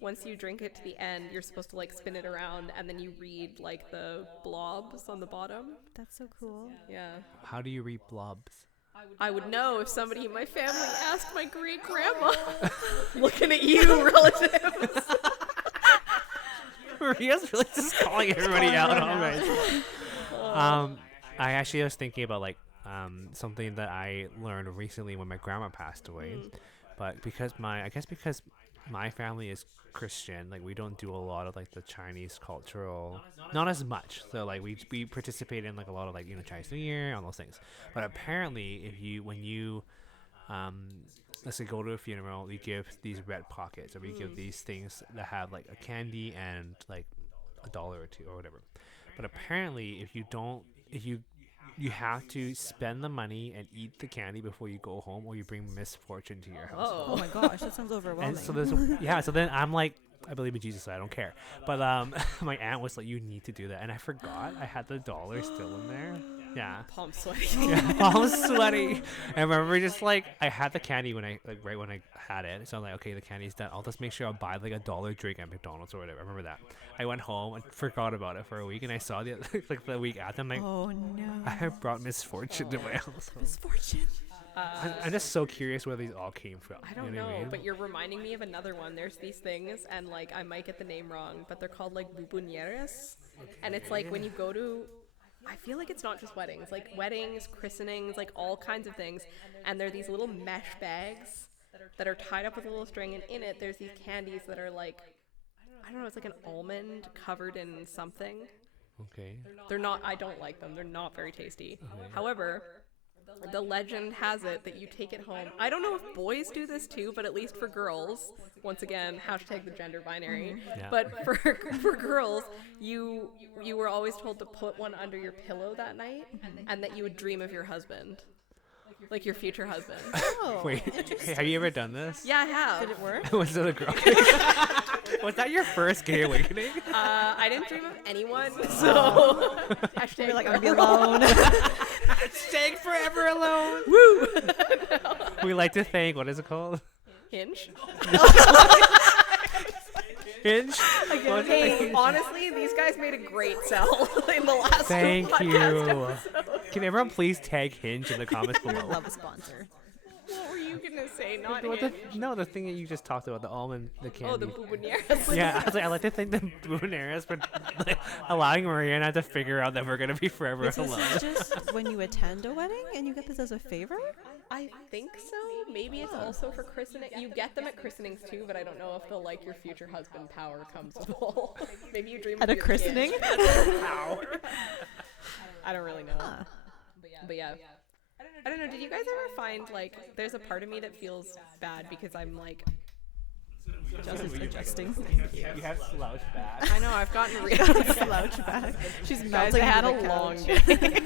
Once you drink it to the end, you're supposed to like spin it around and then you read like the blobs on the bottom. That's so cool. Yeah. How do you read blobs? I would know if somebody in my family asked my great grandma. Looking at you, relatives. Maria's really just calling everybody out already. I actually was thinking about like something that I learned recently when my grandma passed away, but because my family is Christian, like we don't do a lot of like the Chinese cultural, not as much. So like we participate in like a lot of like Chinese New Year, all those things. But apparently, when you let's say go to a funeral, we give these red pockets, or we give these things that have like a candy and like $1 or $2 or whatever. But apparently, you have to spend the money and eat the candy before you go home, or you bring misfortune to your house. Oh my gosh, that sounds overwhelming. And so then I'm like, I believe in Jesus, so I don't care. But my aunt was like, you need to do that, and I forgot I had the $1 still in there. Yeah. Palm sweaty. Yeah, palm sweaty. I remember just like I had the candy right when I had it. So I'm like, okay, the candy's done. I'll just make sure I'll buy like a $1 drink at McDonald's or whatever. I remember that. I went home and forgot about it for a week, and I saw the week after. I'm like, oh no, I have brought misfortune to my house. Misfortune. I'm just so curious where these all came from. I don't know, what I mean? but you're reminding me of another one. There's these things, and like I might get the name wrong, but they're called like bubunieres, and it's like when you go to, I feel like it's not just weddings, like weddings, christenings, like all kinds of things, and they're these little mesh bags that are tied up with a little string, and in it there's these candies that are like, I don't know, it's like an almond covered in something. Okay. They're not, I don't like them. They're not very tasty. Okay. However, the legend has it that you take it home. I don't know if boys do this too, but at least for girls, once again, hashtag the gender binary. Yeah. But for girls, you were always told to put one under your pillow that night, and that you would dream of your husband. Like your future husband. Oh, wait, have you ever done this? Yeah, I have. Did it work? Was it a girl? Was that your first gay awakening? I didn't dream of anyone, so hashtag You're like, I'm gonna be alone. Hashtag forever alone. Woo! No. We like to thank, what is it called? Hinge. Hinge? Hey, honestly, these guys made a great sell in the last Thank podcast you. episode. Can everyone please tag Hinge in the comments below? Love a sponsor. What were you gonna say? Not What Hinge. the thing that you just talked about, the almond, the candy. Oh, the bubunieres. Yeah, I was like, I like to thank the Buboneras for like, allowing Maria and I to figure out that we're gonna be forever This alone. is just when you attend a wedding and you get this as a favor? I think so. Maybe it's also for christening. You get them at christenings too, but I don't know if the like your future husband power comes with all. Maybe you dream At of a your christening? kids. That's power. I don't really know. Huh. But yeah. I don't know. Did you guys ever find like there's a part of me that feels bad because I'm like Just adjusting. You have slouch back. I know I've gotten real Slouch back. She's Guys, melting I had into a the long couch. day.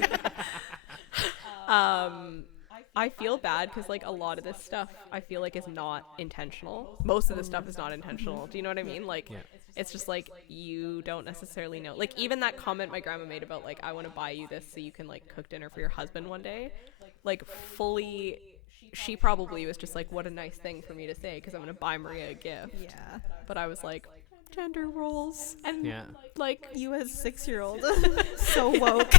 I feel bad because like a lot of this stuff I feel like is not intentional. Most of the stuff is not intentional. Do you know what I mean? Like it's just like you don't necessarily know. Like even that comment my grandma made about like I want to buy you this so you can like cook dinner for your husband one day. Like fully she probably was just like, what a nice thing for me to say because I'm going to buy Maria a gift. Yeah. But I was like, gender roles and like You as a 6-year-old. So woke.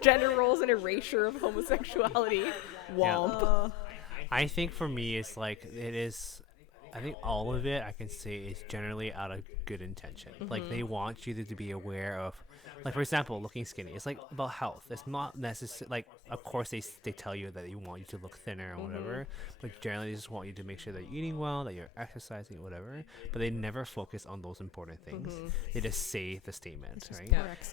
gender roles and erasure of homosexuality. Womp. I think for me it's like it is, I think all of it I can say is generally out of good intention. Like they want you to be aware of, like for example, looking skinny. It's like about health. It's not necessary. Like of course they tell you that they want you to look thinner or whatever, but generally they just want you to make sure that you're eating well, that you're exercising, whatever. But they never focus on those important things. They just say the statement, right?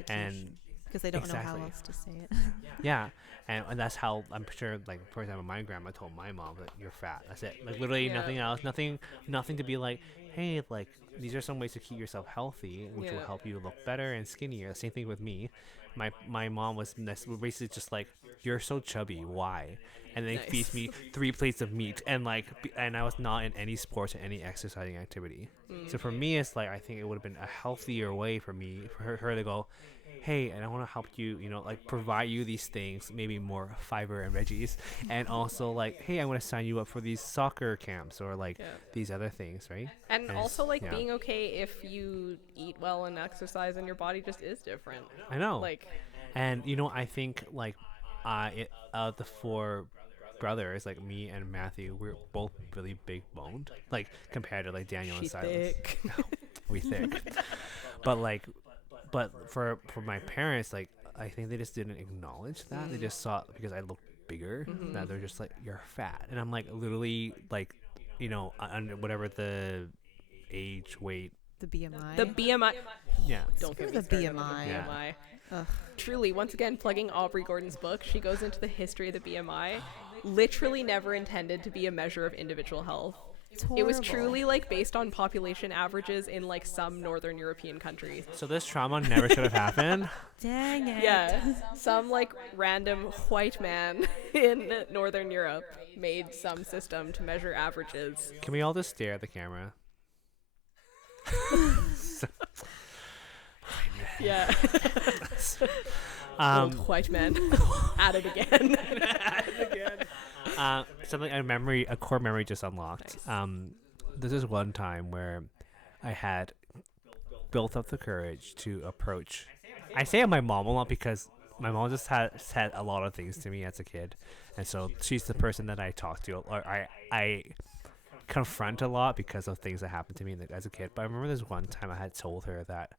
And because they don't know how else to say it. yeah, and that's how I'm sure. Like for example, my grandma told my mom that you're fat. That's it. Like literally nothing else. Nothing to be like, hey, like these are some ways to keep yourself healthy, which will help you look better and skinnier. Same thing with me. My mom was basically just like, you're so chubby. Why? And then feeds me 3 plates of meat and and I was not in any sports or any exercising activity. So for me, it's like I think it would have been a healthier way for her to go, hey, and I want to help you, like provide you these things, maybe more fiber and veggies, and also like, hey, I want to sign you up for these soccer camps or like these other things, right? And also like being okay if you eat well and exercise and your body just is different. I know. Like, and I think like of the 4 brothers, like me and Matthew, we're both really big boned, like compared to like Daniel and Silas. Thick. We thick. But for my parents, like I think they just didn't acknowledge that. They just saw, because I looked bigger, that they're just like, you're fat. And I'm like literally like, under whatever the age, weight. The BMI. The BMI. Yeah. Don't get me the started on BMI. the BMI. Truly, once again, plugging Aubrey Gordon's book, she goes into the history of the BMI. Literally never intended to be a measure of individual health. It was truly like based on population averages in like some northern European countries. So this trauma never should have happened. Dang it. Yeah, some like random white man in northern Europe made some system to measure averages. Can we all just stare at the camera? Yeah. Old white men at it again. Something a core memory just unlocked. Nice. This is one time where I had built up the courage to approach. I say my mom a lot because my mom just had said a lot of things to me as a kid, and so she's the person that I talk to, or I confront a lot because of things that happened to me as a kid. But I remember this one time I had told her that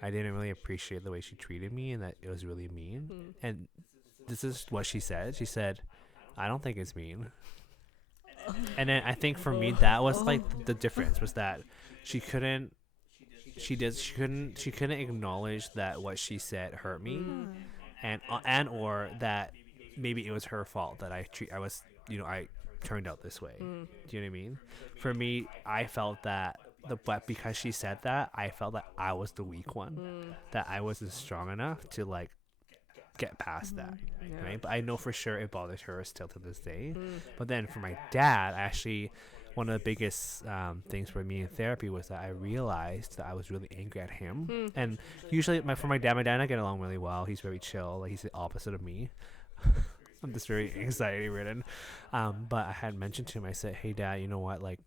I didn't really appreciate the way she treated me and that it was really mean. And this is what she said. She said, I don't think it's mean. And then I think for me that was like the difference, was that she couldn't acknowledge that what she said hurt me, and or that maybe it was her fault that I turned out this way. Do you know what I mean? For me, I felt that but because she said that, I felt that I was the weak one, that I wasn't strong enough to like get past that, right? But I know for sure it bothers her still to this day. But then for my dad, actually, one of the biggest things for me in therapy was that I realized that I was really angry at him. And usually for my dad and I get along really well. He's very chill. Like he's the opposite of me. I'm just very anxiety ridden. But I had mentioned to him, I said, hey dad, you know what, like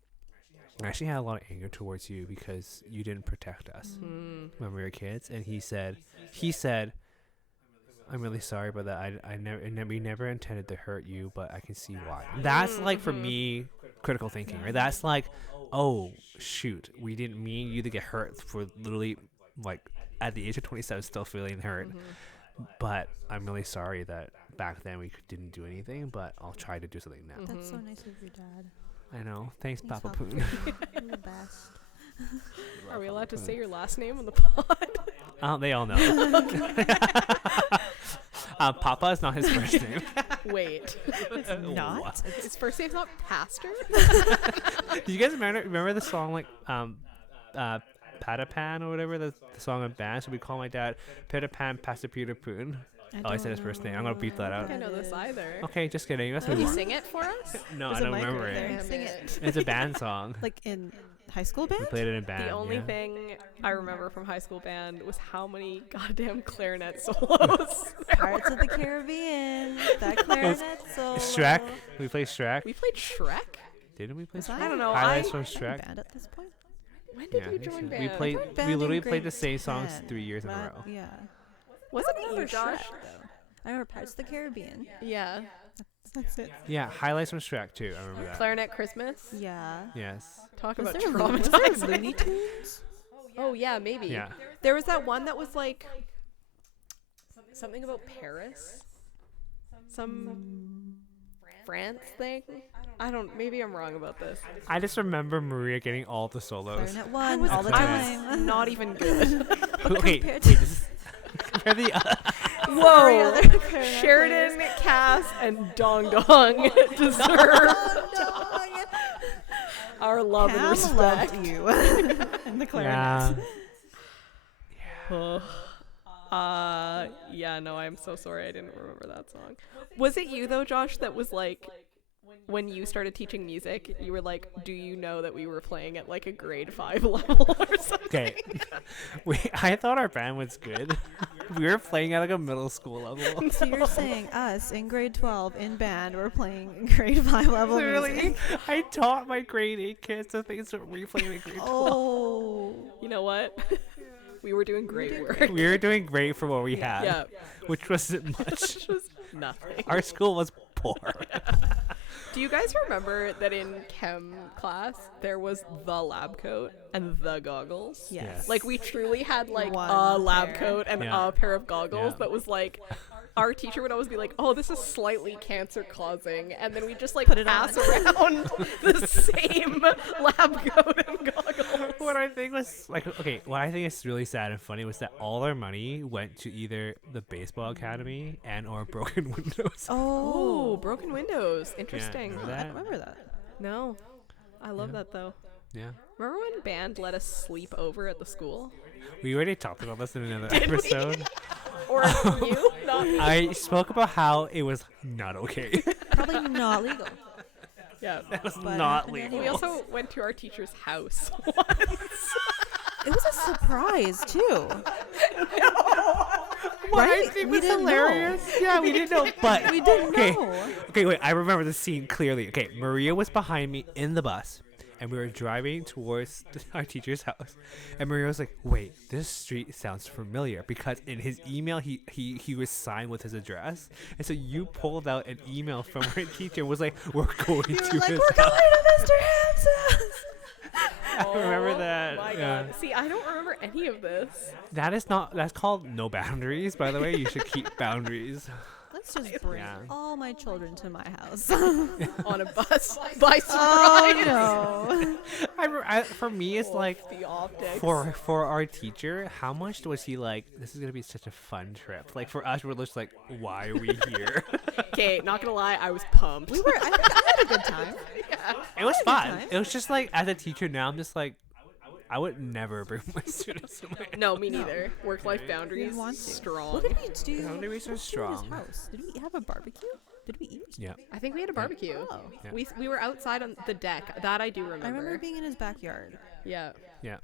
I actually had a lot of anger towards you because you didn't protect us when we were kids. And he said I'm really sorry about that. We never intended to hurt you, but I can see why. That's like for me critical thinking, right? That's like, oh shoot, we didn't mean you to get hurt for literally like at the age of 27 still feeling hurt. But I'm really sorry that back then we didn't do anything, but I'll try to do something now. That's so nice of your dad. I know. Thanks Papa Poon. You're the best. Are we allowed to say your last name on the pod? They all know. Papa is not his first name. Wait. Not? His first name's not Pastor? Do you guys remember the song like Patapan or whatever, the song of band? So we call my dad Patapan Pastor Peter Poon. Oh, I said his first name. I'm gonna beep that out. I don't know this either. Okay, just kidding. Let's Can move you on. sing it for us? No, There's I a don't mic remember right there. it. Sing it. It's a band song. Like in high school We band? played it in band. The only yeah. thing I remember from high school band was how many goddamn clarinet solos. Pirates of the Caribbean. That clarinet solo. Shrek. We played Shrek. We played Shrek. Didn't we play Was Shrek? I don't know. Highlights I from I'm in Shrek. band at this point. when did Yeah, I we think join so. band? We played. Joined band We in literally played grade the same songs 10, 3 years in a but row. Yeah. Wasn't I it don't you, remember Josh? Shrek, though. I remember Pirates of the Caribbean. Yeah. That's it. Yeah, highlights from Shrek too. I remember that. Clarinet Christmas. Yeah. Yes. Talk Was about there, traumatizing. Looney Tunes? Oh yeah, maybe. Yeah. There was that one that was like something about Paris. Some France thing. I don't. Maybe I'm wrong about this. I just remember Maria getting all the solos. Clarinet one was- all the I time. was not even good. Okay, Compared wait. This is, compare the. Sorry, Whoa! other clarinet Sheridan, Cass, and Dong Dong deserve our love and Cam respect. loved you. And the Yeah. clarinet. Yeah, no, I'm so sorry I didn't remember that song. Was it you though, Josh, that was like when you started teaching music, you were like, do you know that we were playing at like a grade 5 level or something? Okay. I thought our band was good. We were playing at like a middle school level. So you're saying us in grade 12 in band we're playing grade 5 level Literally, music? I taught my grade 8 kids the things that we played in grade 12. Oh. You know what? We were doing great work. We were doing great for what we had, Yeah. which wasn't much. Which was nothing. Our school was poor. Do you guys remember that in chem class there was the lab coat and the goggles? Yes. Like we truly had like One a lab pair. coat and Yeah. a pair of goggles Yeah. that was like our teacher would always be like, "Oh, this is slightly cancer causing," and then we just like Put it pass on. around the same lab coat and goggles. What I think was like, okay, what I think is really sad and funny was that all our money went to either the baseball academy and or Broken Windows. Oh, broken windows. Interesting. remember I that? don't remember that. No, I love Yeah. that though. Yeah. Remember when band let us sleep over at the school? We already talked about this in another Did we? episode. Or you? Not I spoke about how it was not okay. Probably not legal. Yeah. That was But not happened legal. We also went to our teacher's house once. It was a surprise too. What Right? I think We was didn't know. hilarious. Yeah, we didn't know, but We didn't okay. know. Okay, wait. I remember the scene clearly. Okay, Maria was behind me in the bus, and we were driving towards our teacher's house. And Maria was like, "Wait, this street sounds familiar," because in his email, he was signed with his address. And so you pulled out an email from our teacher and was like, "We're going You to were like, his we're house." going to Mr. Hampson's. I remember Oh that. my yeah. god. See, I don't remember any of this. That's called no boundaries, by the way. You should keep boundaries. Let's just bring Yeah. all my children to my house. On a bus by surprise. Oh no. For me, it's like the optics. for our teacher, how much was he like? This is gonna be such a fun trip. Like for us, we're just like, why are we here? Okay, not gonna lie, I was pumped. We were. I had a good time. Yeah. It was a good fun. time. It was just like as a teacher now, I'm just like, I would never bring my students to my. No, me neither. Work-life boundaries We want to. strong. What did we do? Boundaries are What did we do at strong. his house? Did we have a barbecue? Did we eat? Yeah. I think we had a barbecue. Oh. Yeah. We were outside on the deck. That I do remember. I remember being in his backyard. Yeah. Yeah.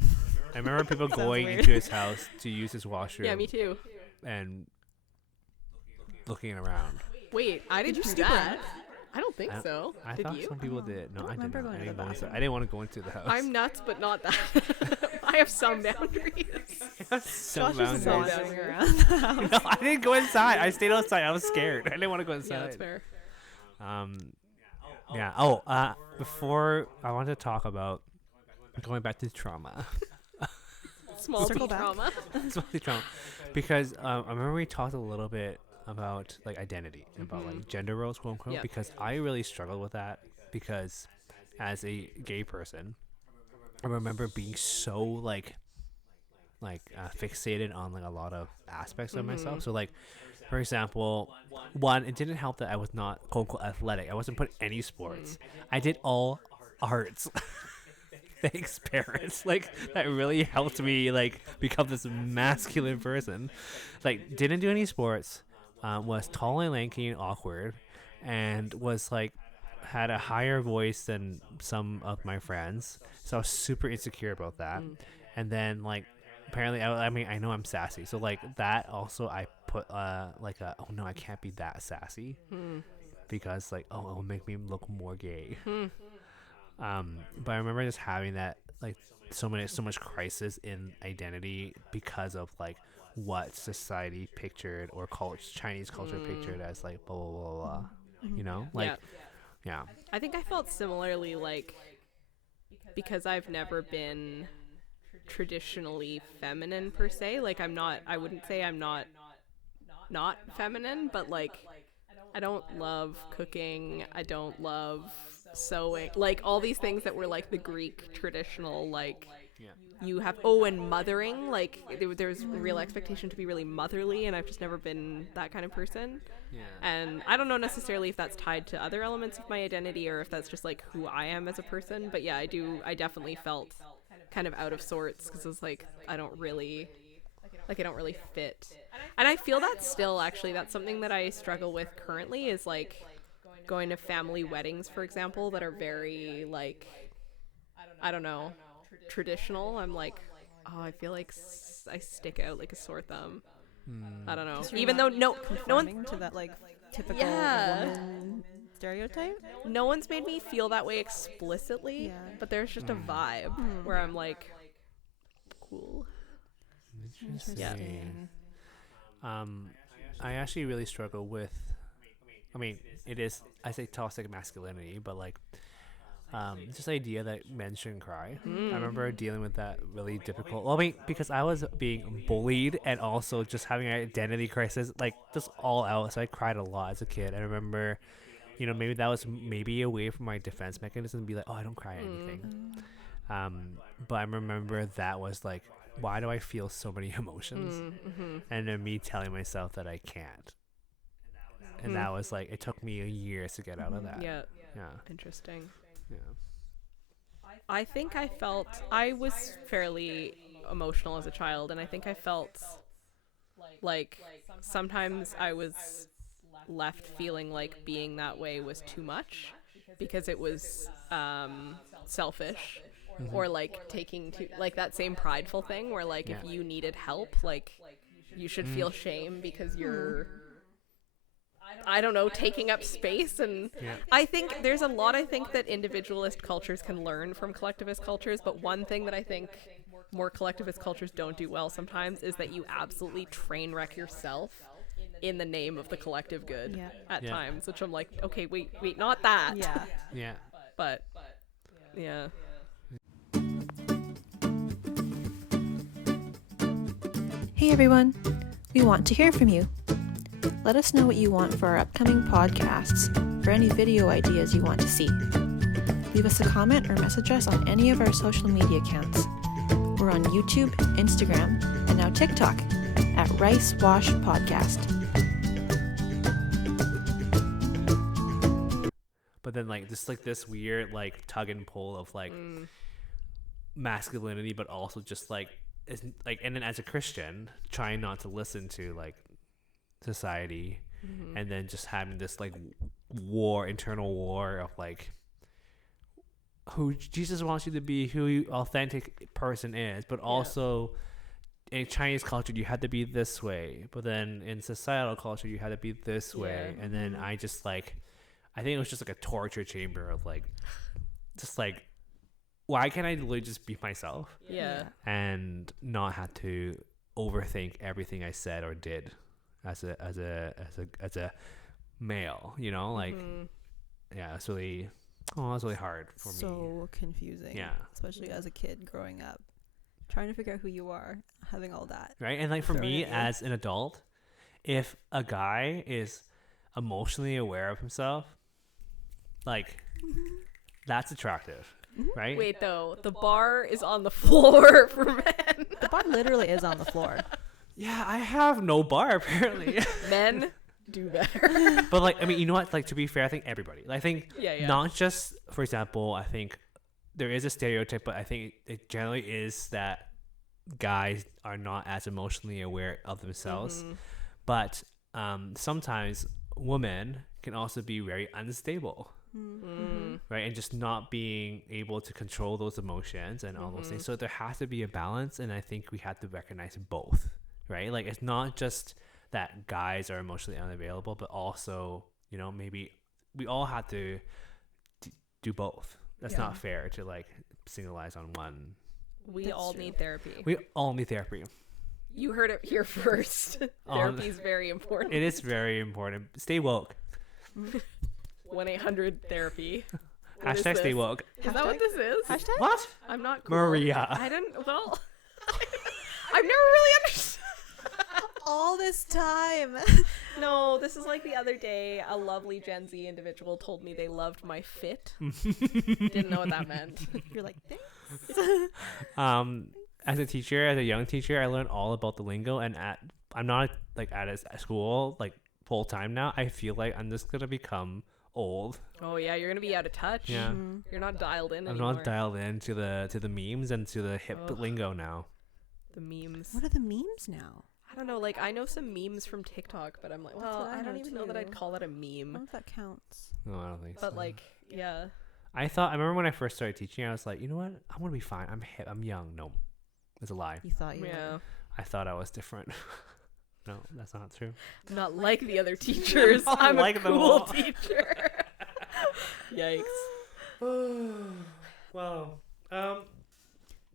I remember people going weird. into his house to use his washroom. Yeah, me too. And looking around. Wait, I didn't you do snoop that. around? I don't think I- so. I Did thought you? some people did. No, don't I didn't. remember I going to didn't the go inside. bathroom. I didn't want to go into the house. I'm nuts, but not that. I have some boundaries. so Josh is boundaries. wandering around the house. No, I didn't go inside. I stayed outside. I was scared. I didn't want to go Yeah, inside. that's fair. Yeah. Oh, before I wanted to talk about going back to trauma. Small Circle T back. trauma. It's mostly trauma, because I remember we talked a little bit about like identity, about like gender roles, quote unquote. Yeah. Because I really struggled with that because as a gay person, I remember being so like fixated on like a lot of aspects of myself. So like, for example, one, it didn't help that I was not quote unquote athletic. I wasn't put in any sports. I did all arts. Thanks, parents. Like that really helped me like become this masculine person. Like didn't do any sports. was tall and lanky and awkward, and was like had a higher voice than some of my friends. So I was super insecure about that. And then like apparently I mean I know I'm sassy, so like that also I put like a oh no I can't be that sassy because like oh it'll make me look more gay. But I remember just having that like so much crisis in identity because of like what society pictured or Chinese culture pictured as like blah blah blah blah. You know, like yeah. I think I felt similarly, like, because I've never been traditionally feminine per se. Like, I wouldn't say I'm not feminine, but like I don't love cooking, I don't love sewing, like all these things that were like the Greek traditional, like you have and mothering, like there's real expectation to be really motherly, and I've just never been that kind of person. And I don't know necessarily if that's tied to other elements of my identity or if that's just like who I am as a person, but yeah, I definitely felt kind of out of sorts because it's like I don't really fit. And I feel that still, actually, that's something that I struggle with currently, is like going to family weddings, for example, that are very like, I don't know, traditional. I'm like, oh, I feel like I stick out like a sore thumb. I don't know. Even though no one to that like typical woman stereotype. No one's made me feel that way explicitly, but there's just a vibe where I'm like, cool. Interesting. I actually really struggle with, I mean, it is, I say toxic masculinity, but like just the idea that men shouldn't cry. I remember dealing with that really difficult. Well, I mean, because I was being bullied and also just having an identity crisis, like just all out. So I cried a lot as a kid. I remember, you know, maybe that was maybe a way for my defense mechanism to be like, oh, I don't cry at anything. But I remember that was like, why do I feel so many emotions? And then me telling myself that I can't. And that was like, it took me years to get out of that. Yeah. Interesting. Yeah. I think I was fairly emotional as a child, and I think I felt like sometimes I was left feeling like being that way was too much because it was selfish. Or like taking to like that same prideful thing where like if you needed help, like you should feel shame because you're I don't know, taking up space. And I think there's a lot I think that individualist cultures can learn from collectivist cultures, but one thing that I think more collectivist cultures don't do well sometimes is that you absolutely train wreck yourself in the name of the collective good at times, which I'm like, okay, wait, not that. But yeah. Hey everyone, we want to hear from you. Let us know what you want for our upcoming podcasts, or any video ideas you want to see. Leave us a comment or message us on any of our social media accounts. We're on YouTube, Instagram, and now TikTok at RiceWashed Podcast. But then like this weird like tug and pull of like masculinity, but also just like it's like, and then as a Christian trying not to listen to like society, and then just having this like internal war of like who Jesus wants you to be, who your authentic person is, but also in Chinese culture you had to be this way, but then in societal culture you had to be this way. And then I just like, I think it was just like a torture chamber of like, just like, why can't I literally just be myself? And not have to overthink everything I said or did as a male, you know, like it's really hard for me. So confusing. Especially as a kid growing up, trying to figure out who you are, having all that. Right. And like for me as an adult, if a guy is emotionally aware of himself, like that's attractive. Right? Wait, though, the bar is on the floor for men. The bar literally is on the floor. Yeah, I have no bar apparently. Men do better. But like, I mean, you know what? Like, to be fair, I think everybody. I think not just, for example, I think there is a stereotype, but I think it generally is that guys are not as emotionally aware of themselves. But sometimes women can also be very unstable, right? And just not being able to control those emotions and all those things. So there has to be a balance, and I think we have to recognize both, right? Like, it's not just that guys are emotionally unavailable, but also, you know, maybe we all have to do both. That's not fair to like signalize on one. We all need therapy. We all need therapy. You heard it here first. Therapy is very important. It is very important. Stay woke. 1-800-therapy. Hashtag stay woke. Is that what this is? Hashtag? What? I'm not cool. Maria. I didn't. Well, I've never really understood. All this time. No, this is like the other day. A lovely Gen Z individual told me they loved my fit. Didn't know what that meant. You're like, thanks. As a teacher, as a young teacher, I learned all about the lingo, and I'm not like at a school like full time now. I feel like I'm just gonna become old. Oh yeah, you're gonna be out of touch. Yeah, you're not dialed in I'm anymore. not dialed in to the memes and to the hip lingo now. The memes. What are the memes now? I don't know. Like, I know some memes from TikTok, but I'm like, well, I don't even know that I'd call that a meme. I don't know if that counts. No, I don't think so. But like, yeah. I remember when I first started teaching, I was like, you know what? I'm gonna be fine. I'm hip. I'm young. No, it's a lie. You thought you Yeah. were. I thought I was different. No, that's not true. I'm not like the other teachers. I'm like a them cool all. teacher. Yikes. Well,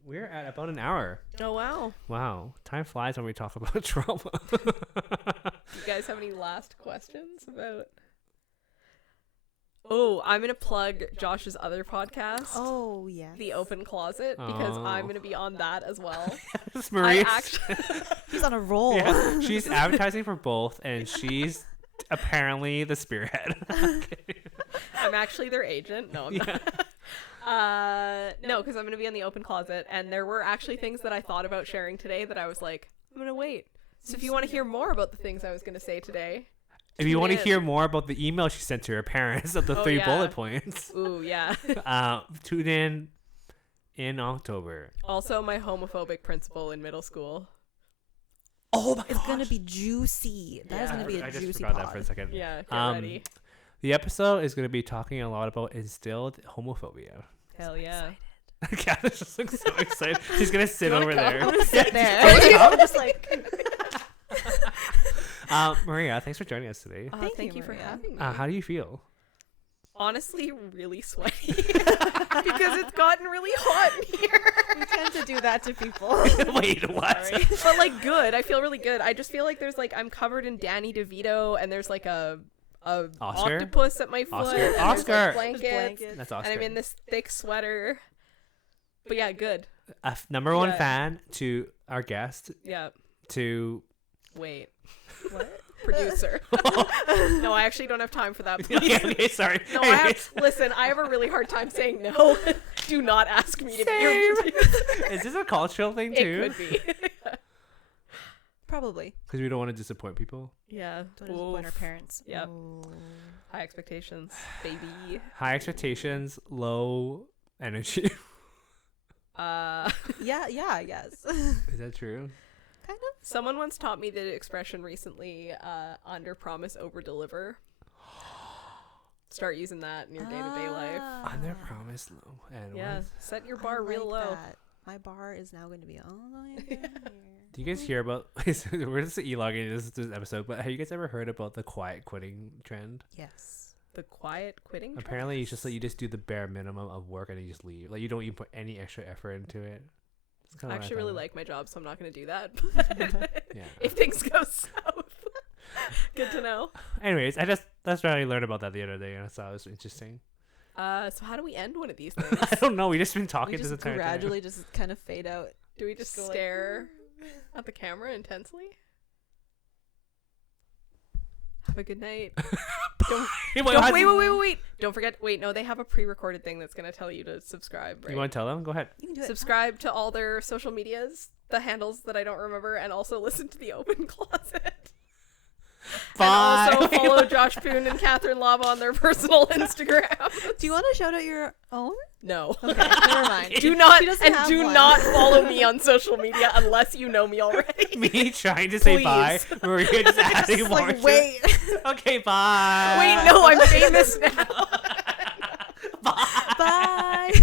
we're at about an hour. Oh wow. Wow, time flies when we talk about trauma. You guys have any last questions about? Oh, I'm gonna plug Josh's other podcast. Oh, yes. The Open Closet, because I'm gonna be on that as well. It's Maria. He's on a roll. Yeah, she's advertising for both, and she's apparently the spearhead. I'm actually their agent. No, I'm not. No, because I'm gonna be on the Open Closet, and there were actually things that I thought about sharing today that I was like, I'm gonna wait. So if you want to hear more about the things I was gonna say today, if you want to hear more about the email she sent to her parents of the 3 bullet points, ooh yeah, tune in October. Also, my homophobic principal in middle school. Oh my god, it's gonna be juicy. That is gonna be a I juicy just forgot pod. that for a second. Yeah, get ready. The episode is going to be talking a lot about instilled homophobia. Hell yeah. Kat just looks so excited. She's going to sit over there. I'm gonna sit there. I'm just like. Maria, thanks for joining us today. Thank you for having me. How do you feel? Honestly, really sweaty because it's gotten really hot in here. We tend to do that to people. Wait, what? Sorry. But like, good. I feel really good. I just feel like there's like I'm covered in Danny DeVito, and there's like a octopus at my foot. Oscar. And Oscar. there's, like, blankets, That's Oscar. and I'm in this thick sweater. But yeah, good. Number one fan to our guest. Yeah. To wait. What? Producer. No, I actually don't have time for that. Please. Okay, sorry. No, listen, I have a really hard time saying no. Do not ask me to be your producer. Is this a cultural thing too? It could be. Probably. Because we don't want to disappoint people. Yeah. Don't disappoint our parents. Yep. Ooh. High expectations, baby. High expectations, low energy. Yeah, I guess. Is that true? Kind of. Someone once taught me the expression recently, under promise, over deliver. Start using that in your day-to-day life. Under promise, low. And Yeah, what? set your bar real low. That. My bar is now going to be all the way down here. Do you guys hear about? We're just elongating this episode, but have you guys ever heard about the quiet quitting trend? Yes. The quiet quitting trend? Apparently, it's just like you just do the bare minimum of work and you just leave. Like you don't even put any extra effort into it. I actually really like my job, so I'm not going to do that. Yeah. If things go south, good to know. Anyways, that's what I learned about that the other day, and I thought it was interesting. So how do we end one of these things? I don't know. We just been We talking this just entire gradually just kind of fade out. Do we just Go like, stare at the camera intensely? Have a good night. Wait. Don't forget. Wait, no, they have a pre-recorded thing that's going to tell you to subscribe. Right? You want to tell them? Go ahead. You can do it. Subscribe to all their social medias, the handles that I don't remember, and also listen to the Open Closet. Bye. And also follow Josh Poon and Catherine Lava on their personal Instagram. Do you want to shout out your own? No. Okay, never mind. Do not She doesn't and have do one. not follow me on social media unless you know me already. Me trying to say Please. bye. Maria just adding more. Like, wait. Okay, bye. Wait, no, I'm famous now. Bye. Bye.